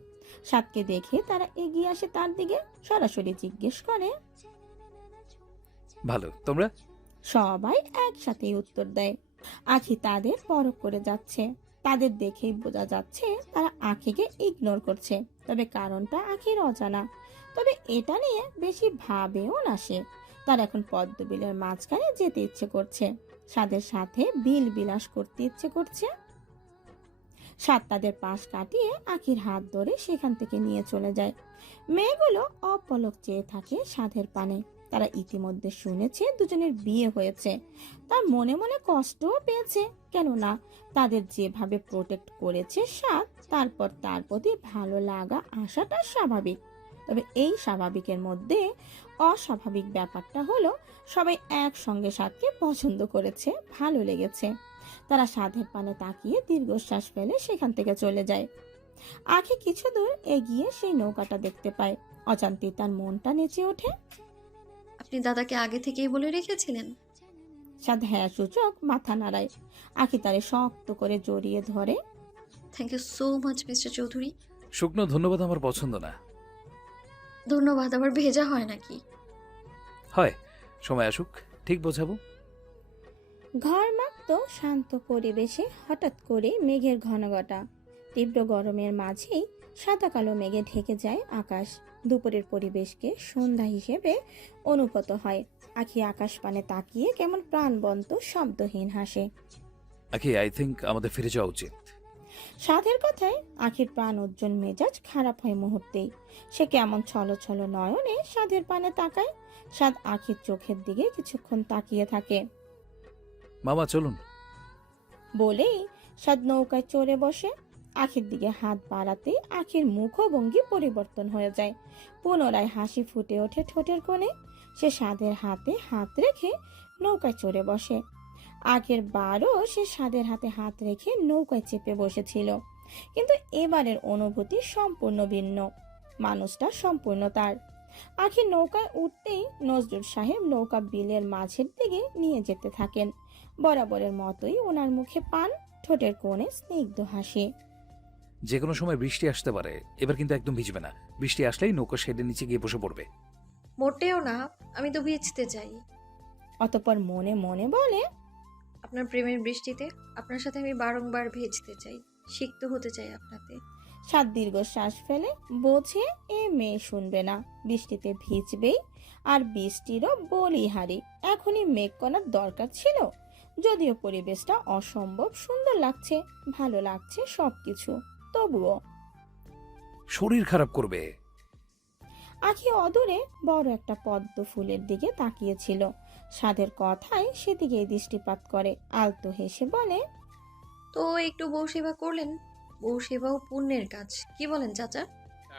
সাদকে দেখে তারা এগিয়ে আসে তার দিকে, সরাসরি জিজ্ঞেস করে, ভালো, তোমরা? সবাই একসাথেই উত্তর দেয়। আখি তাদের পরখ করে যাচ্ছে। তাদের দেখেই বোঝা যাচ্ছে তারা আখিকে ইগনোর করছে, তবে কারণটা আখির অজানা। তবে এটা নিয়ে বেশি ভাবেও না সে। তার এখন পদ্মবিলের মাঝখানে যেতে ইচ্ছে করছে, সাদের সাথে বিল বিলাস করতে ইচ্ছে করছে। সাদ তাদের পাশ কাটিয়ে আখির হাত ধরে সেখান থেকে নিয়ে চলে যায়। মেয়েগুলো অপলক চেয়ে থাকে সাধের পানে। তারা ইতিমধ্যে শুনেছে দুজনের বিয়ে হয়েছে। তার মনে মনে কষ্টও পেয়েছে, কেননা তাদের যেভাবে প্রোটেক্ট করেছে সাদ, তারপর তার প্রতি ভালো লাগা আসাটা স্বাভাবিক। তবে এই স্বাভাবিকের মধ্যে অস্বাভাবিক ব্যাপারটা হলো সবাই একসঙ্গে সাদকে পছন্দ করেছে, ভালো লেগেছে। তারা সাধের পানে তাকিয়ে দীর্ঘশ্বাস ফেলে সেখান থেকে চলে যায়। আখি কিছু দূর এগিয়ে সেই নৌকাটা দেখতে পায়। অজান্তেই তার মনটা নেচে ওঠে। আপনি দাদাকে আগে থেকেই বলে রেখেছিলেন? সাদ হ্যাঁ সূচক মাথা নাড়ায়। আখি তারে শক্ত করে জড়িয়ে ধরে। Thank you so much mister Chowdhury. শুকনো ধন্যবাদ আমার পছন্দ না। ধন্যবাদ আবার ভেজা হয় নাকি? হয়, সময় আসুক ঠিক বোঝাবো। ঘরমাক্ত শান্ত পরিবেশে হঠাৎ করে মেঘের ঘনঘটা। তীব্র গরমের মাঝেই সাদা কালো মেঘে ঢেকে যায় আকাশ। দুপুরের পরিবেশকে সন্ধ্যা হিসেবে অনুভূত হয়। আখি আকাশ পানে তাকিয়ে কেমন প্রাণবন্ত শব্দহীন হাসে। আখি, আই থিঙ্ক আমাদের ফিরে যাওয়া উচিত। সাধের কথায় আখির প্রাণ উজ্জ্বল মেজাজ খারাপ হয় মুহূর্তেই। সে কেমন ছলো ছলো নয়নে সাধের পানে তাকায়। সাধ আখির চোখের দিকে কিছুক্ষণ তাকিয়ে থাকে। মামা চলুন। বলেই সাদ নৌকায় চড়ে বসে। আখির দিকে হাত বাড়াতেই আখির মুখভঙ্গি পরিবর্তন হয়ে যায়। পুনরায় হাসি ফুটে ওঠে ঠোঁটের কোণে। সে সাদের হাতে হাত রেখে নৌকায় চড়ে বসে। আগের বারও সে সাদের হাতে হাত রেখে নৌকায় চেপে বসেছিল, কিন্তু এবারের অনুভূতি সম্পূর্ণ ভিন্ন। মানুষটা সম্পূর্ণ তার। আখি নৌকায় উঠতেই নজরুল সাহেব নৌকা বিলের মাঝের দিকে নিয়ে যেতে থাকেন। বরাবরের মতোই ওনার মুখে পান, ঠোঁটের কোণে স্নিগ্ধ হাসি। যে কোনো সময় বৃষ্টি আসতে পারে, এবার কিন্তু একদম ভিজবে না। বৃষ্টি আসলেই নৌকা শেডের নিচে গিয়ে বসে পড়বে। মোটেও না, আমি তো ভিজতে চাই। অতঃপর মনে মনে বলে, আপনার প্রেমের বৃষ্টিতে আপনার সাথে আমি বারংবার ভিজতে চাই, সিক্ত হতে চাই আপনাতে। সাত দীর্ঘশ্বাস ফেলে বোঝে এ মেয়ে শুনবে না, বৃষ্টিতে ভিজবেই। আর বৃষ্টিরও বলিহারি। এখনই মেঘ করার দরকার ছিল। যদিও পরিবেশটা অসম্ভব সুন্দর লাগছে, ভালো লাগছে সবকিছু, তবুও শরীর খারাপ করবে। আখি অদূরে বড় একটা পদ্ম ফুলের দিকে তাকিয়েছিল। সাধের কথায় সেদিকে দৃষ্টিপাত করে আলতো হেসে বলে, তো একটু বউ সেবা করলেন। বউ সেবাও পুণ্যের কাজ, কি বলেন চাচা?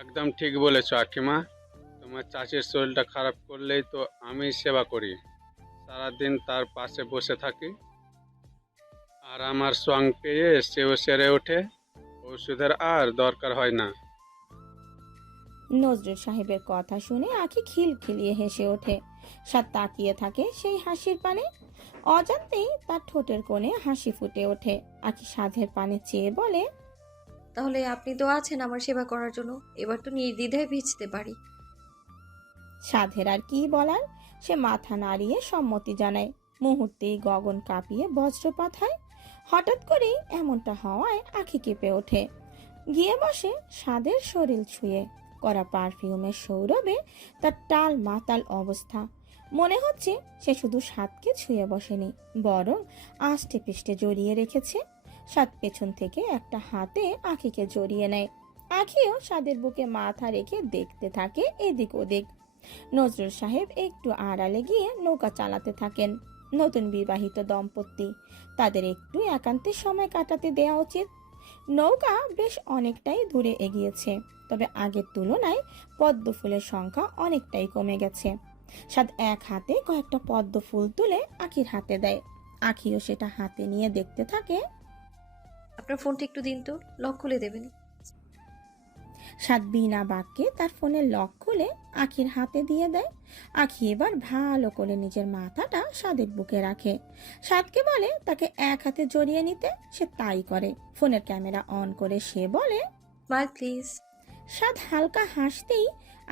একদম ঠিক বলেছো আকিমা। তোমার চাচির শরীরটা খারাপ করলেই তো আমি সেবা করি, সারাদিন তার পাশে বসে থাকি। আর আমার সঙ্গ পেয়ে সেও সেরে ওঠে, ওষুধের আর দরকার হয় না। নজরুল সাহেবের কথা শুনে আখি খিলখিলিয়ে হেসে ওঠে। সাদ তাকিয়ে থাকে সেই হাসির পানে। অজান্তেই তার ঠোঁটের কোণে হাসি ফুটে ওঠে। আখি সাধের পানে চেয়ে বলে, তাহলে আপনি তো আছেন আমার সেবা করার জন্য, এবার তো নির্দ্বিধায় ভিজতে পারি। সাধের আর কি বলার, সে মাথা নাড়িয়ে সম্মতি জানায়। মুহূর্তেই গগন কাঁপিয়ে বজ্রপাত হয়। হঠাৎ করেই এমনটা হওয়ায় আখি কেঁপে ওঠে। গিয়ে বসে সাধের শরীর ছুঁয়ে। করা পারফিউমের সৌরভে তার টাল মাতাল অবস্থা। মনে হচ্ছে সে শুধু সাদকে ছুঁয়ে বসেনি, বরং আষ্টে পিষ্টে জড়িয়ে রেখেছে। সাদ পেছন থেকে একটা হাতে আখিকে জড়িয়ে নেয়। আখিও সাদের বুকে মাথা রেখে দেখতে থাকে এদিক ওদিক। নজরুল সাহেব একটু আড়ালে গিয়ে নৌকা চালাতে থাকেন। নতুন বিবাহিত দম্পতি, তাদের একটু একান্তে সময় কাটাতে দেওয়া উচিত। নৌকা বেশ অনেকটাই দূরে এগিয়েছে, তবে আগের তুলনায় পদ্ম ফুলের সংখ্যা অনেকটাই কমে গেছে। সাদ এক হাতে কয়েকটা পদ্ম ফুল তুলে আখির হাতে দেয়। আখিও সেটা হাতে নিয়ে দেখতে থাকে। আপনার ফোনটা একটু দিন তো, লক খুলে দেবেন। সাদ বিনা বাক্যে তার ফোনের লক খুলে আখির হাতে দিয়ে দেয়। আখি এবার ভালো করে নিজের মাথাটা সাদের বুকে রাখে। সাদকে বলে তাকে এক হাতে জড়িয়ে নিতে, সে তাই করে। ফোনের ক্যামেরা অন করে সে বলে, স্মাইল প্লিজ। সাদ হালকা হাসতেই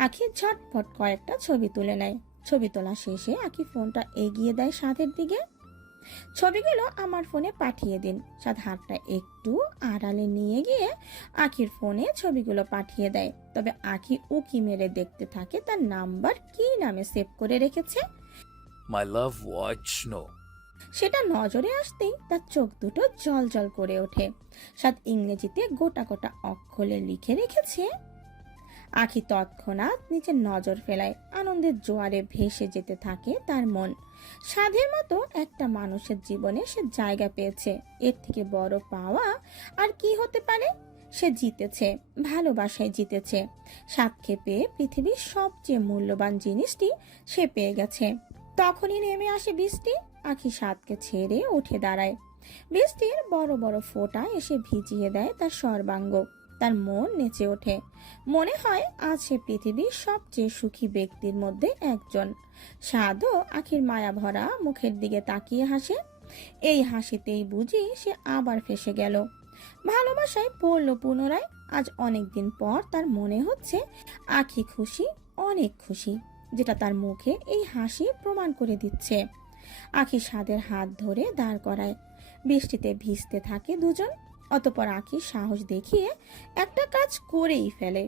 আখি ঝটপট কয়েকটা ছবি তুলে নেয়। ছবি তোলা শেষে আখি ফোনটা এগিয়ে দেয় সাদের দিকে। ছবিগুলো আমার ফোনে পাঠিয়ে দিন। সাদ হাতটা একটু আড়ালে নিয়ে গিয়ে আখির ফোনে ছবিগুলো পাঠিয়ে দেয়। তবে আখি উকি মেরে দেখতে থাকে তার নাম্বার কি নামে সেভ করে রেখেছে। মাই লাভ ওয়াচ নো। সেটা নজরে আসতেই তার চোখ দুটো জল জল করে ওঠে। সাদ ইংরেজিতে গোটা গোটা অক্ষরে লিখে রেখেছে। আখি তৎক্ষণাৎ নিচে নজর ফেলায়। আনন্দের জোয়ারে ভেসে যেতে থাকে তার মন। সাধের মতো একটা মানুষের জীবনে সে জায়গা পেয়েছে, এর থেকে বড় পাওয়া আর কি হতে পারে। সে জিতেছে, ভালোবাসায় জিতেছে। সাদকে পেয়ে পৃথিবীর সবচেয়ে মূল্যবান জিনিসটি সে পেয়ে গেছে। তখনই নেমে আসে বৃষ্টি। আখি সাদকে ছেড়ে উঠে দাঁড়ায়। বৃষ্টির বড় বড় ফোঁটা এসে ভিজিয়ে দেয় তার সর্বাঙ্গ। তার মন নেচে ওঠে। মনে হয় আজ সে পৃথিবীর সবচেয়ে সুখী ব্যক্তির মধ্যে একজন। সাদও আখির মায়া ভরা মুখের দিকে তাকিয়ে হাসে। এই হাসিতেই বুঝি সে আবার ফেসে গেল, ভালোবাসায় পড়লো পুনরায়। আজ অনেক দিন পর তার মনে হচ্ছে আখি খুশি, অনেক খুশি, যেটা তার মুখে এই হাসি প্রমাণ করে দিচ্ছে। আখি সাদের হাত ধরে দাঁড় করায়। বৃষ্টিতে ভিজতে থাকে দুজন। অতপর আখি সাহস দেখিয়ে একটা কাজ করেই ফেলে।